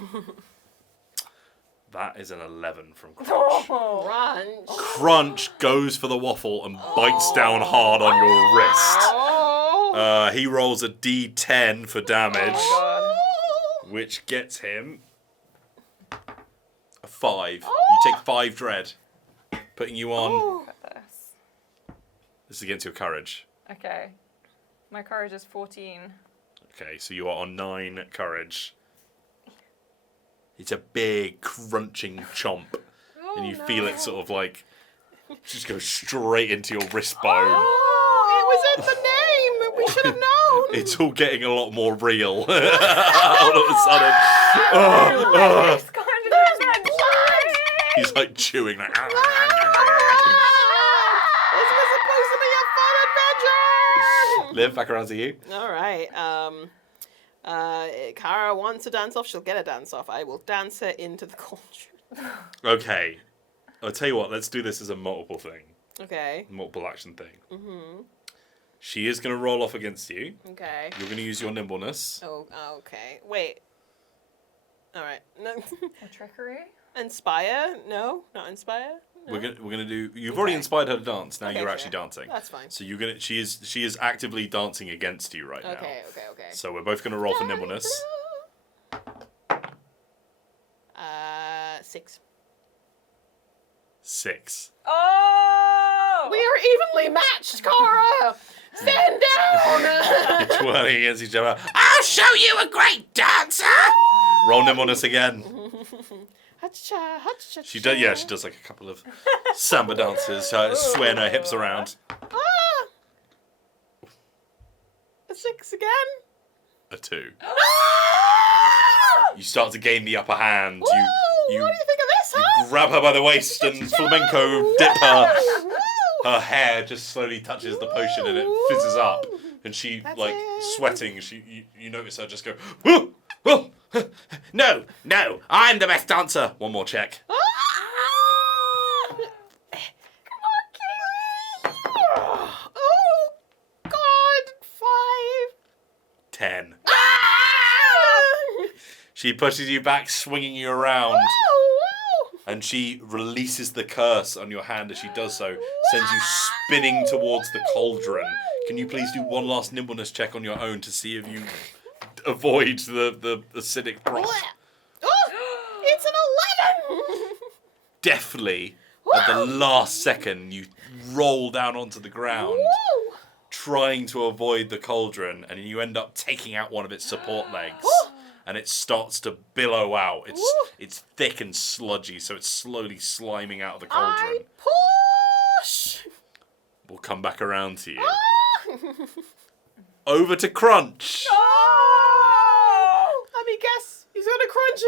That is an 11 from Crunch. Oh. Crunch. Crunch goes for the waffle and bites down hard on your wrist. Oh. He rolls a D10 for damage, God. which gets him a 5. You take 5 dread, putting you on. Look at this. This is against your courage. Okay. My courage is 14. Okay, so you are on 9 courage. It's a big crunching chomp, and you feel it sort of like just go straight into your wrist bone. Oh, it was in the name. We should have known. It's all getting a lot more real all of a sudden. It's kind of blood. He's like chewing like. This was supposed to be a fun adventure. Liv, back around to you. All right. Kara wants a dance off. She'll get a dance off. I will dance her into the cauldron. Okay, I'll tell you what. Let's do this as a multiple thing, Okay. multiple action thing. She is going to roll off against you. Okay. You're going to use your nimbleness. Oh. Okay. Wait. All right. No. A trickery? Inspire? No, not inspire. No? We're gonna do. You've already inspired her to dance. Now Okay, you're fair. actually dancing. That's fine. So you're gonna. She is actively dancing against you right now. Okay. So we're both gonna roll for nimbleness. 6. 6. Oh! We are evenly matched, Cara. Stand down. You're twirling against each other. I'll show you a great dancer. Roll nimbleness again. Hatcha, hatcha, She does. Yeah, she does like a couple of samba dances, swaying her hips around. Ah! A 6 again. A 2. You start to gain the upper hand. Woo! You What do you think of this, huh? grab her by the waist and flamenco dip her. Her hair just slowly touches the potion and it fizzes up. And she, That's like, it. sweating. You notice her just go, whoa, whoa. No, I'm the best dancer. One more check. Ah! Oh, God. 5. 10. Ah! She pushes you back, swinging you around. Whoa, And she releases the curse on your hand as she does so, sends you spinning towards the cauldron. Can you please do one last nimbleness check on your own to see if you avoid the acidic broth? Oh, it's an 11. Deftly, at the last second, you roll down onto the ground, Woo! trying to avoid the cauldron, and you end up taking out one of its support legs. And it starts to billow out. It's thick and sludgy, so it's slowly sliming out of the cauldron. I push. We'll come back around to you. Over to Crunch. Oh! Let me guess. He's gonna crunch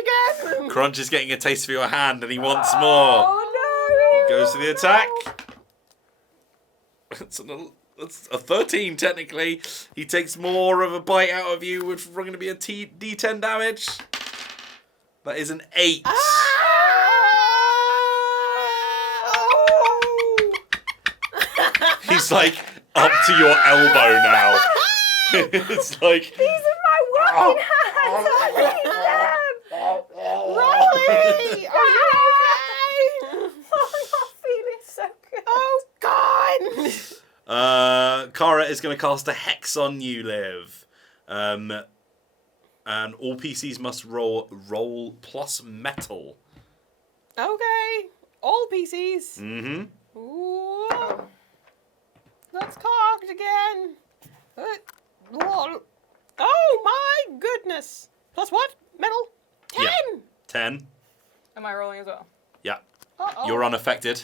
again. Crunch is getting a taste for your hand, and he wants more. Oh He goes to the attack. That's a 13, technically. He takes more of a bite out of you, which is going to be a D10 damage. That is an 8. He's like up to your elbow now. It's like... These are my working hands. I need them. Riley, are you okay? I'm not feeling so good. Oh, God. Kara is going to cast a hex on you, Liv. And all PCs must roll plus metal. Okay. All PCs. Mm-hmm. Ooh. That's cocked again. Oh, my goodness. Plus what? Metal? 10. Yeah. 10. Am I rolling as well? Yeah. Uh-oh. You're unaffected.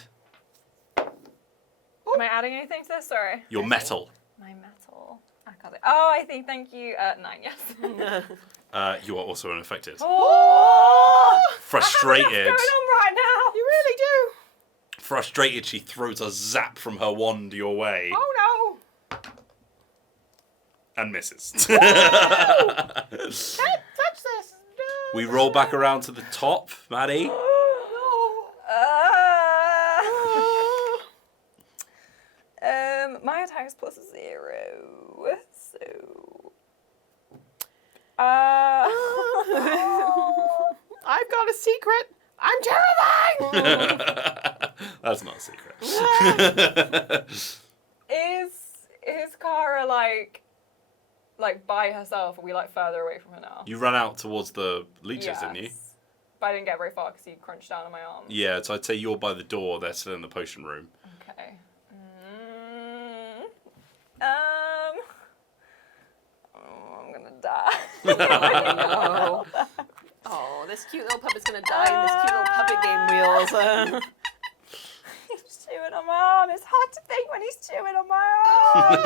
Am I adding anything to this? Sorry. You're metal. My metal. I can't say. Oh, I think. Thank you. 9. Yes. You are also unaffected. Oh! Frustrated. I have enough going on right now. You really do. Frustrated, she throws a zap from her wand your way Oh, no. and misses. Can't touch this. No. We roll back around to the top, Maddie. No. My attack is plus 0. So. I've got a secret. I'm terrifying. That's not a secret. Is Kara like by herself? Are we like further away from her now? You ran out towards the leeches, didn't you? Yes. But I didn't get very far because he crunched down on my arm. Yeah, so I'd say you're by the door. They're still in the potion room. Okay. Oh, I'm gonna die. No. Oh, this cute little puppet's gonna die in this cute little puppet game wheels. He's chewing on my arm. It's hard to think when he's chewing on my arm.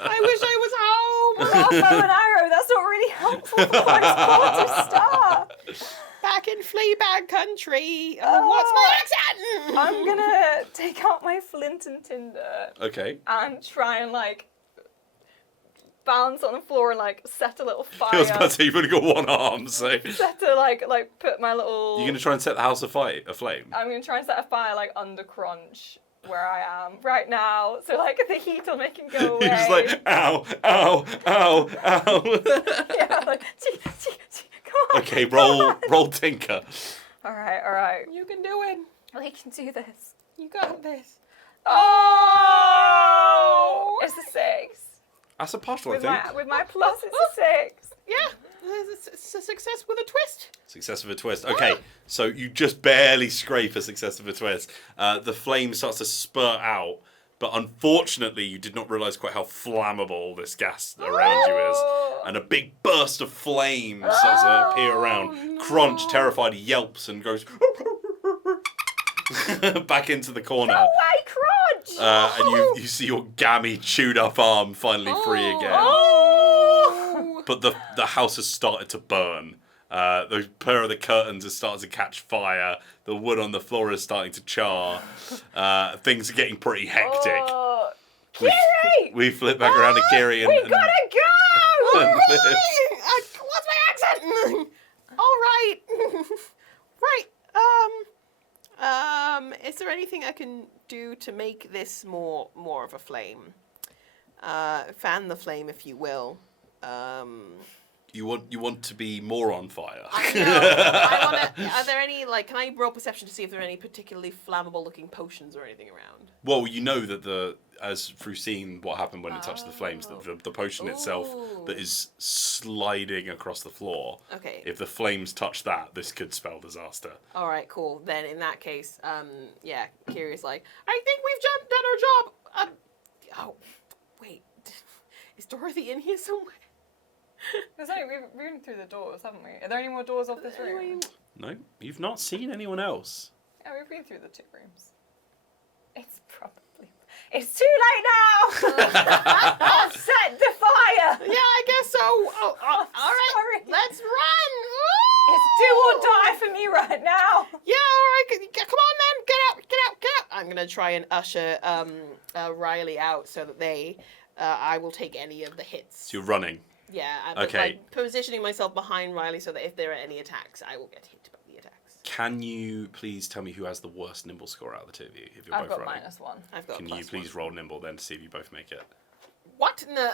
I wish I was home. Bow and arrow. That's not really helpful for my sportive start. Back in Fleabag country. What's my accent? I'm gonna take out my flint and tinder Okay. and try and like bounce on the floor and like set a little fire. I was about to say you've only got one arm, so Set a like put my little. you're gonna try and set the house aflame. I'm gonna try and set a fire like under Crunch where I am right now, so like the heat will make him go away. You're just like ow, ow, ow, ow. Yeah, like come on. Okay, come roll on. tinker. All right. You can do it. We can do this. You got this. Oh! It's a 6. That's a partial, With I think. my plus, it's a 6. Yeah. It's a success with a twist. Success of a twist. Okay, so you just barely scrape a success of a twist. The flame starts to spurt out, But unfortunately, you did not realise quite how flammable this gas around you is. And a big burst of flame starts to appear around. No. Crunch, terrified, yelps and goes back into the corner. Away, Crunch! And you see your gammy, chewed up arm finally free again. Oh! But the house has started to burn. The pair of the curtains has started to catch fire. The wood on the floor is starting to char. Things are getting pretty hectic. Oh. Kiri! We flip back around to Kiri and... We gotta go! and Liz. What's my accent? All right. Right. Is there anything I can do to make this more of a flame? Fan the flame, if you will. You want to be more on fire. I wanna, are there any, like, can I roll perception to see if there are any particularly flammable looking potions or anything around? Well, you know that as through seeing what happened when it touched the flames, that the potion itself Ooh. that is sliding across the floor. Okay. If the flames touch that, this could spell disaster. All right, cool. Then in that case, yeah, Kiri's like, I think we've done our job. Oh, wait, is Dorothy in here somewhere? We've been through the doors, haven't we? Are there any more doors off this room? No, you've not seen anyone else. Yeah, we've been through the 2 rooms. It's too late now! I'll set the fire! Yeah, I guess so. Oh, all right, Sorry. let's run. It's do or die for me right now! Yeah, all right. Come on, then. Get out. I'm gonna try and usher Riley out so that I will take any of the hits. So you're running. Yeah. But Okay. like positioning myself behind Riley so that if there are any attacks, I will get hit by the attacks. Can you please tell me who has the worst nimble score out of the two of you? If you're I've both got running. -1. I've got. Can a you +1. please roll nimble then to see if you both make it? What? No.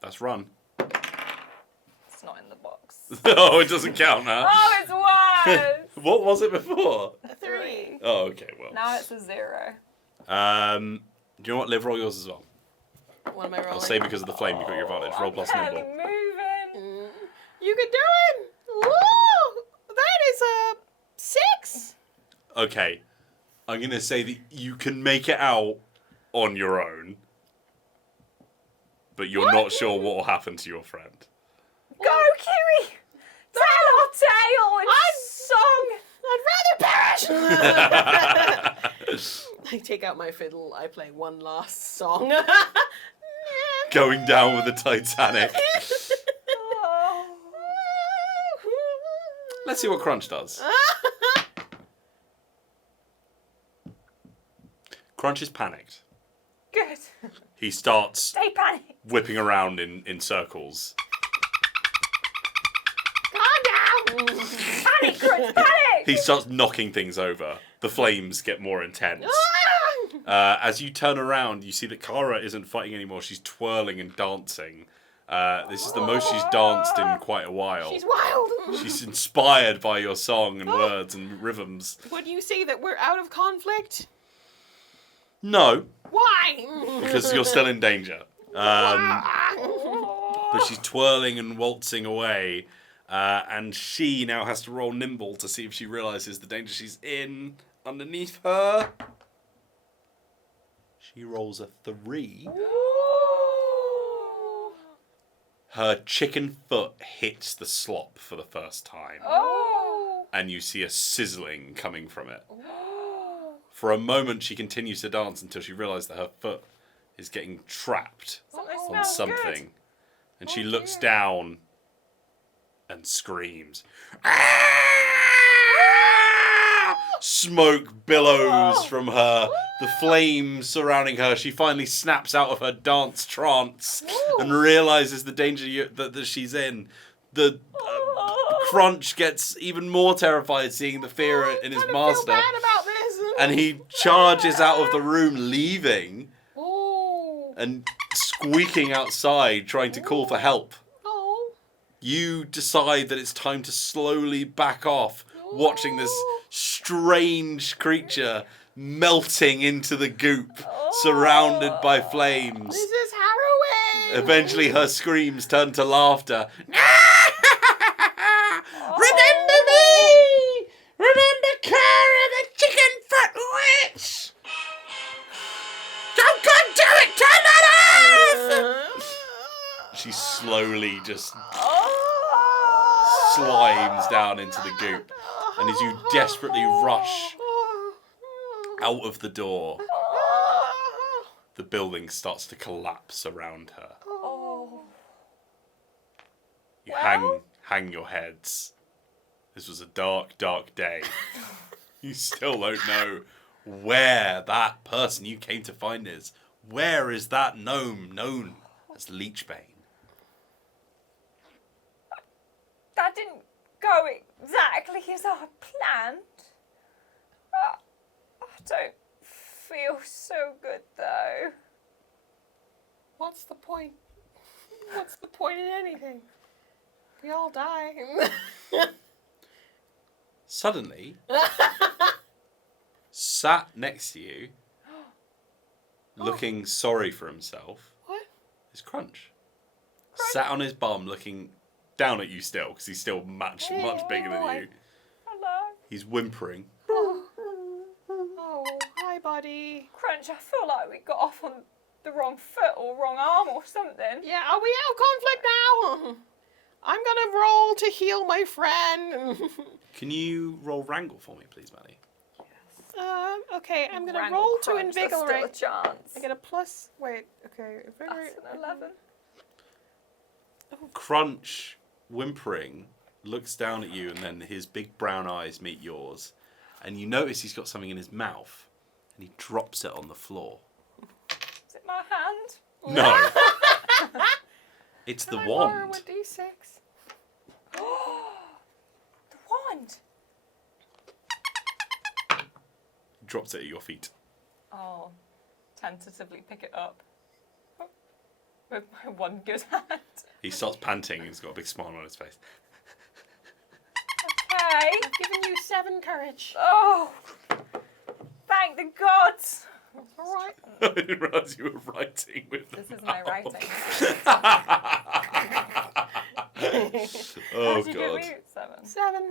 That's run. It's not in the box. Oh, it doesn't count, huh? Oh, it's worse! What was it before? 3. Oh, okay, well. Now it's a 0. Do you know what? Liv, roll yours as well. What am I rolling? I'll say because of the flame, you've got your advantage. Roll plus barely nimble. moving. You can do it. Woo! That is a 6. Okay. I'm going to say that you can make it out on your own, but you're not sure what will happen to your friend. Go, Kiri! Tell our tale in song! I'd rather perish. I take out my fiddle. I play one last song. Going down with the Titanic. Oh. Let's see what Crunch does. Crunch is panicked. Good. He starts Stay panicked. whipping around in circles. Calm down. Panic, Crunch, panic! He starts knocking things over. The flames get more intense. As you turn around, you see that Kara isn't fighting anymore. She's twirling and dancing. This is the most she's danced in quite a while. She's wild. She's inspired by your song and words and rhythms. Would you say that we're out of conflict? No, Why? because you're still in danger. But she's twirling and waltzing away. And she now has to roll nimble to see if she realises the danger she's in underneath her. She rolls a 3. Her chicken foot hits the slop for the first time. Oh. And you see a sizzling coming from it. For a moment, she continues to dance until she realises that her foot is getting trapped on something. And she looks down and screams. Smoke billows from her. The flames surrounding her. She finally snaps out of her dance trance and realises the danger that she's in. The Crunch gets even more terrified seeing the fear in his master. I feel bad about this. And he charges out of the room, leaving Oh. and squeaking outside, trying to call for help. Oh. You decide that it's time to slowly back off, watching this strange creature melting into the goop, surrounded by flames. This is harrowing. Eventually, her screams turn to laughter. Remember me! Remember Kara, the chicken foot witch! Don't go slowly just Oh! slimes down into the goop. And as you desperately rush out of the door, the building starts to collapse around her. Oh. You Well? hang your heads. This was a dark, dark day. You still don't know where that person you came to find is. Where is that gnome known as Leechbane? That didn't go exactly as I planned. I don't feel so good though. What's the point? What's the point in anything? We all die. Suddenly, sat next to you, looking sorry for himself, What? is Crunch. Sat on his bum, looking down at you still, because he's still much bigger than you. Hello. He's whimpering. Oh, hi, buddy. Crunch, I feel like we got off on the wrong foot or wrong arm or something. Yeah, are we out of conflict now? I'm gonna roll to heal my friend. Can you roll Wrangle for me, please, Maddie? Okay, I'm gonna Wrangle roll to Crunch, there's invigorate. Still a chance. I get a plus. Wait, okay, invigorate. That's an 11. Crunch, whimpering, looks down at you, and then his big brown eyes meet yours. And you notice he's got something in his mouth, and he drops it on the floor. Is it my hand? No. It's the Can I borrow wand. a D6? The wand. Drops it at your feet. Oh, tentatively pick it up. With my one good hand. He starts panting, and he's got a big smile on his face. Okay. I've given you 7 courage. Oh, thank the gods. All right. I didn't realise you were writing with This the is my mouth. writing. Oh, What did you give God. me? 7. 7.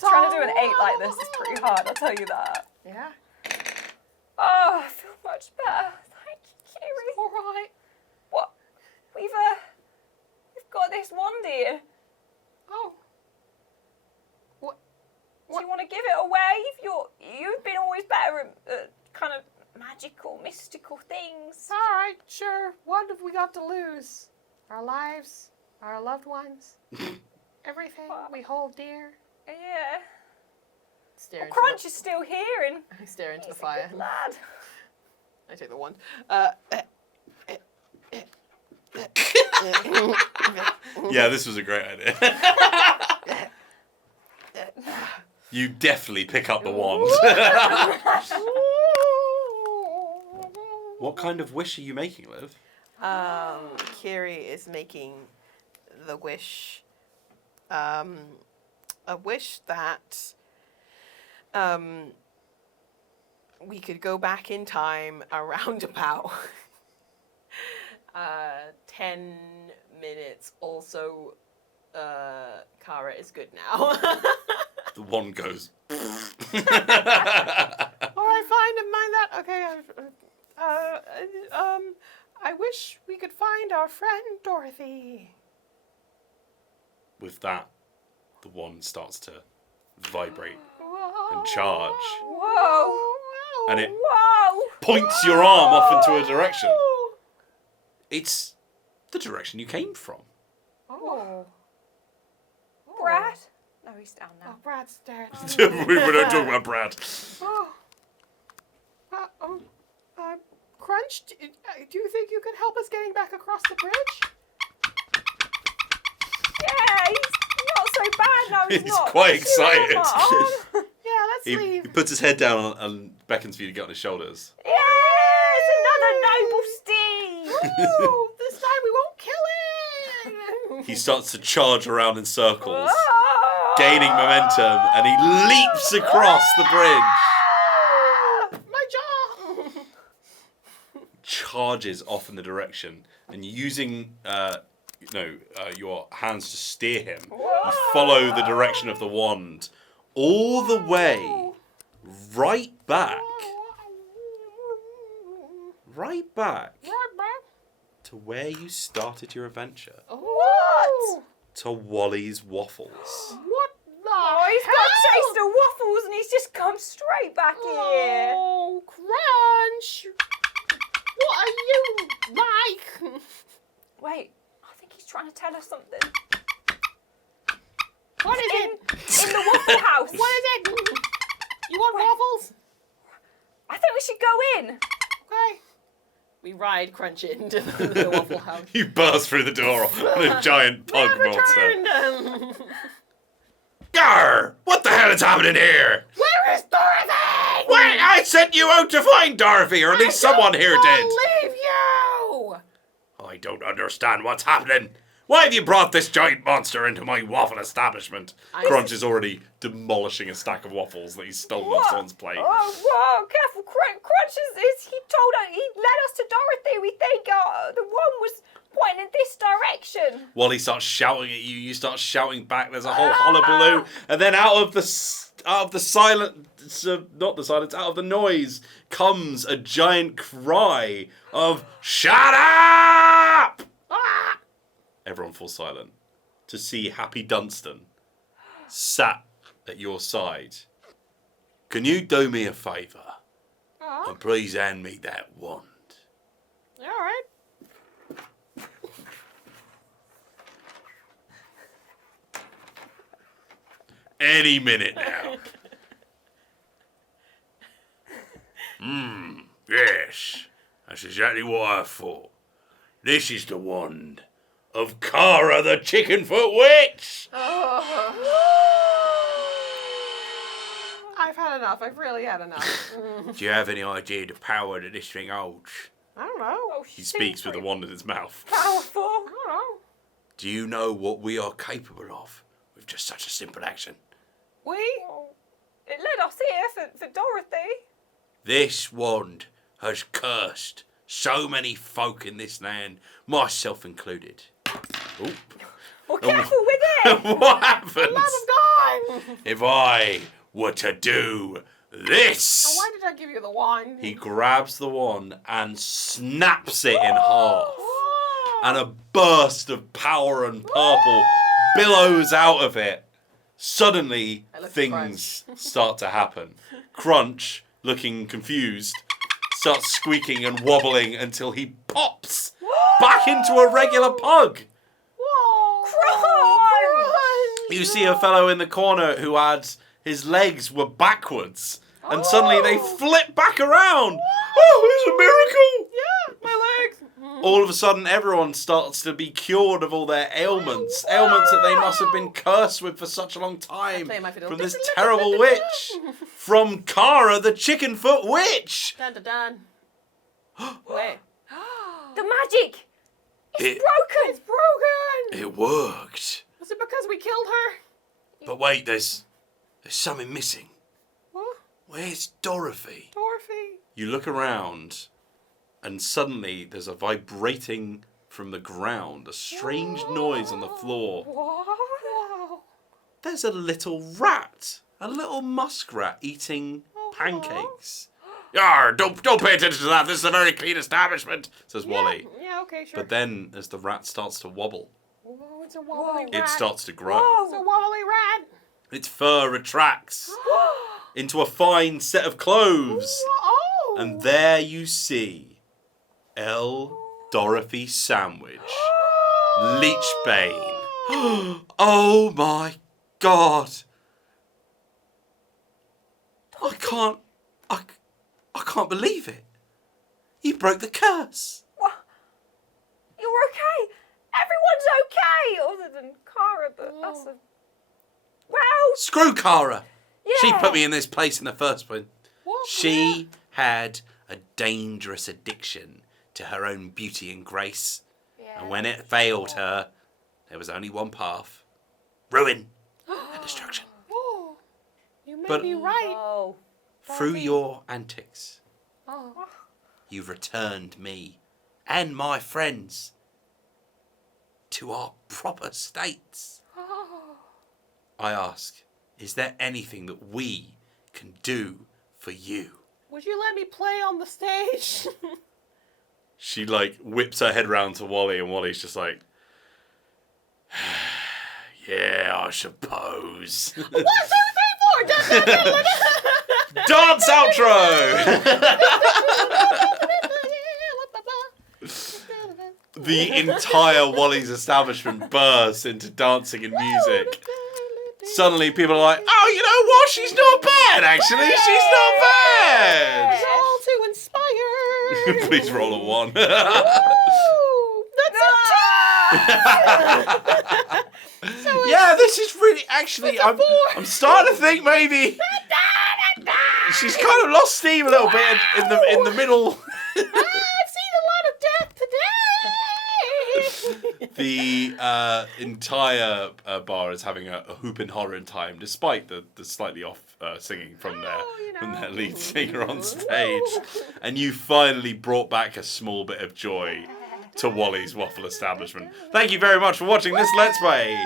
Trying to do an 8 like this is pretty hard, I'll tell you that. Yeah. Oh, I feel much better. Thank you, Kiri. All right. What? We've got this wand here. Oh. Do you want to give it away? You've been always better at kind of magical, mystical things. All right, sure. What have we got to lose? Our lives, our loved ones, everything we hold dear. Yeah. Stare Well, into Crunch is still here and I stare into he's the fire. a good lad. I take the wand. Yeah, this was a great idea. You definitely pick up the wand. What kind of wish are you making, Liv? Kiri is making the wish, a wish that we could go back in time around about 10 minutes. Also, Kara is good now. The wand goes. All right, fine. Never mind that. Okay. I wish we could find our friend Dorothy. With that, the wand starts to vibrate Whoa. and charge. Whoa. And it Whoa. points your arm off into a direction. It's the direction you came from. Oh. Brad? No, he's down Oh, now. Brad's dead. We don't talk about Brad. Oh. Crunch, do you think you could help us getting back across the bridge? Yeah, he's not so bad. No, he's He's not. quite He's chewing on my excited. arm. Yeah, let's He leave. puts his head down and beckons for you to get on his shoulders. Yes, another noble steed. Ooh, this time we won't kill it. He starts to charge around in circles, Ah! gaining momentum, and he leaps across the bridge. My jaw. Charges off in the direction, and using your hands to steer him, you follow the direction of the wand all the way right back to where you started your adventure. What? To Wally's Waffles. What the Oh, he's got a taste of waffles and he's just come straight back here. Oh, Crunch! What are you like? Wait, I think he's trying to tell us something. What is it? In the Waffle House. What is it? You want waffles? I think we should go in. Okay. We ride Crunch into the Waffle House. You burst through the door on a giant pug monster. Returned. Garr! What the hell is happening here? Where is Dorothy? Wait, I sent you out to find Dorothy, or at least someone here did. Believe you. I don't understand what's happening. Why have you brought this giant monster into my waffle establishment? Crunch is already demolishing a stack of waffles that he's stolen off someone's plate. Oh, whoa, careful. Crunch is he told us, he led us to Dorothy. We think the one was pointing in this direction. Wally starts shouting at you. You start shouting back. There's a whole hullabaloo, and then out of the noise comes a giant cry of "Shut up!" Ah! Everyone falls silent to see Happy Dunstan sat at your side. Can you do me a favour and please hand me that wand? All right. Any minute now. Yes. That's exactly what I thought. This is the wand of Cara the Chicken Foot Witch. I've had enough. I've really had enough. Do you have any idea the power that this thing holds? I don't know. Oh, He speaks with the wand in his mouth. Powerful. I don't know. Do you know what we are capable of with just such a simple action? We? It led us here for Dorothy. This wand has cursed so many folk in this land, myself included. Ooh. Well, careful with it. What happens Love of God! if I were to do this? Why did I give you the wand? He grabs the wand and snaps it in half. And a burst of power and purple billows out of it. Suddenly, I look at things start to happen. Crunch, looking confused, starts squeaking and wobbling until he pops back into a regular pug. Whoa! Crunch! You see a fellow in the corner who had his legs were backwards, and suddenly they flip back around. Oh, it's a miracle! Yeah, my legs. All of a sudden, everyone starts to be cured of all their ailments. Ailments that they must have been cursed with for such a long time. play my fiddle. From this terrible witch. From Cara, the Chicken Foot Witch. Dun dun dun. Wait. The magic. It, Broken. It's broken. it worked. Was it because we killed her? But wait, there's something missing. What? Where's Dorothy? Dorothy. You look around, and suddenly there's a vibrating from the ground, a strange noise on the floor. Whoa. There's a little rat, a little muskrat eating pancakes. Yar, don't pay attention to that. This is a very clean establishment, says Wally. Yeah, okay, sure. But then, as the rat starts to wobble, Whoa, it's a wobbly rat. it starts to grow. It's a wobbly rat. Its fur retracts into a fine set of clothes. Oh. And there you see Dorothy Sandwich, Leechbane. Oh my God! I can't believe it. You broke the curse. What? You're okay. Everyone's okay, other than Cara, but that's a... Well, Screw Cara. yeah. She put me in this place in the first place. What? She had a dangerous addiction to her own beauty and grace. Yeah. And when it failed her, there was only one path. Ruin and destruction. Whoa. You may But- be right. Oh. Through your antics, Oh. you've returned me and my friends to our proper states. I ask, is there anything that we can do for you? Would you let me play on the stage? she like whips her head round to Wally, and Wally's just like, yeah, I suppose. 1, 2, 3, 4. Dun, dun, dun, dun, dun. Dance outro! The entire Wally's establishment bursts into dancing and music. Suddenly people are like, oh, you know what? She's not bad, actually. She's not bad. It's all too inspired. Please roll a 1. Woo! That's Yeah, this is really, actually, I'm starting to think maybe she's kind of lost steam a little bit in the middle. I've seen a lot of death today. The entire bar is having a whooping horror time, despite the slightly off singing from their lead singer on stage. And you finally brought back a small bit of joy to Wally's Waffle Establishment. Thank you very much for watching this Let's Play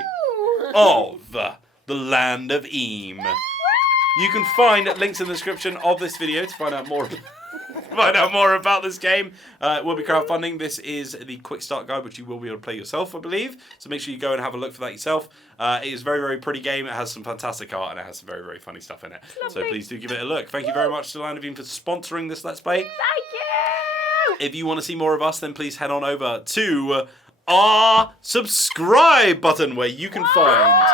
of the Land of Eam. You can find links in the description of this video to find out more about this game. It will be crowdfunding. This is the quick start guide, which you will be able to play yourself, I believe. So make sure you go and have a look for that yourself. It is a very, very pretty game. It has some fantastic art and it has some very, very funny stuff in it. So please do give it a look. Thank you very much to Land of Eam for sponsoring this Let's Play. Thank you! If you want to see more of us, then please head on over to our subscribe button, where you can find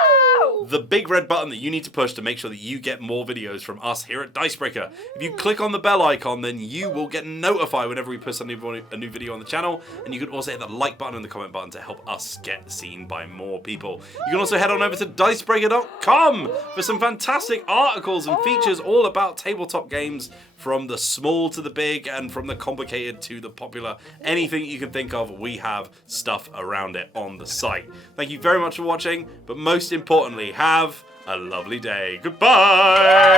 the big red button that you need to push to make sure that you get more videos from us here at Dicebreaker. If you click on the bell icon, then you will get notified whenever we post a new video on the channel. And you can also hit the like button and the comment button to help us get seen by more people. You can also head on over to Dicebreaker.com for some fantastic articles and features all about tabletop games, from the small to the big and from the complicated to the popular. Anything you can think of, we have stuff around it on the site. Thank you very much for watching, but most importantly, have a lovely day. Goodbye!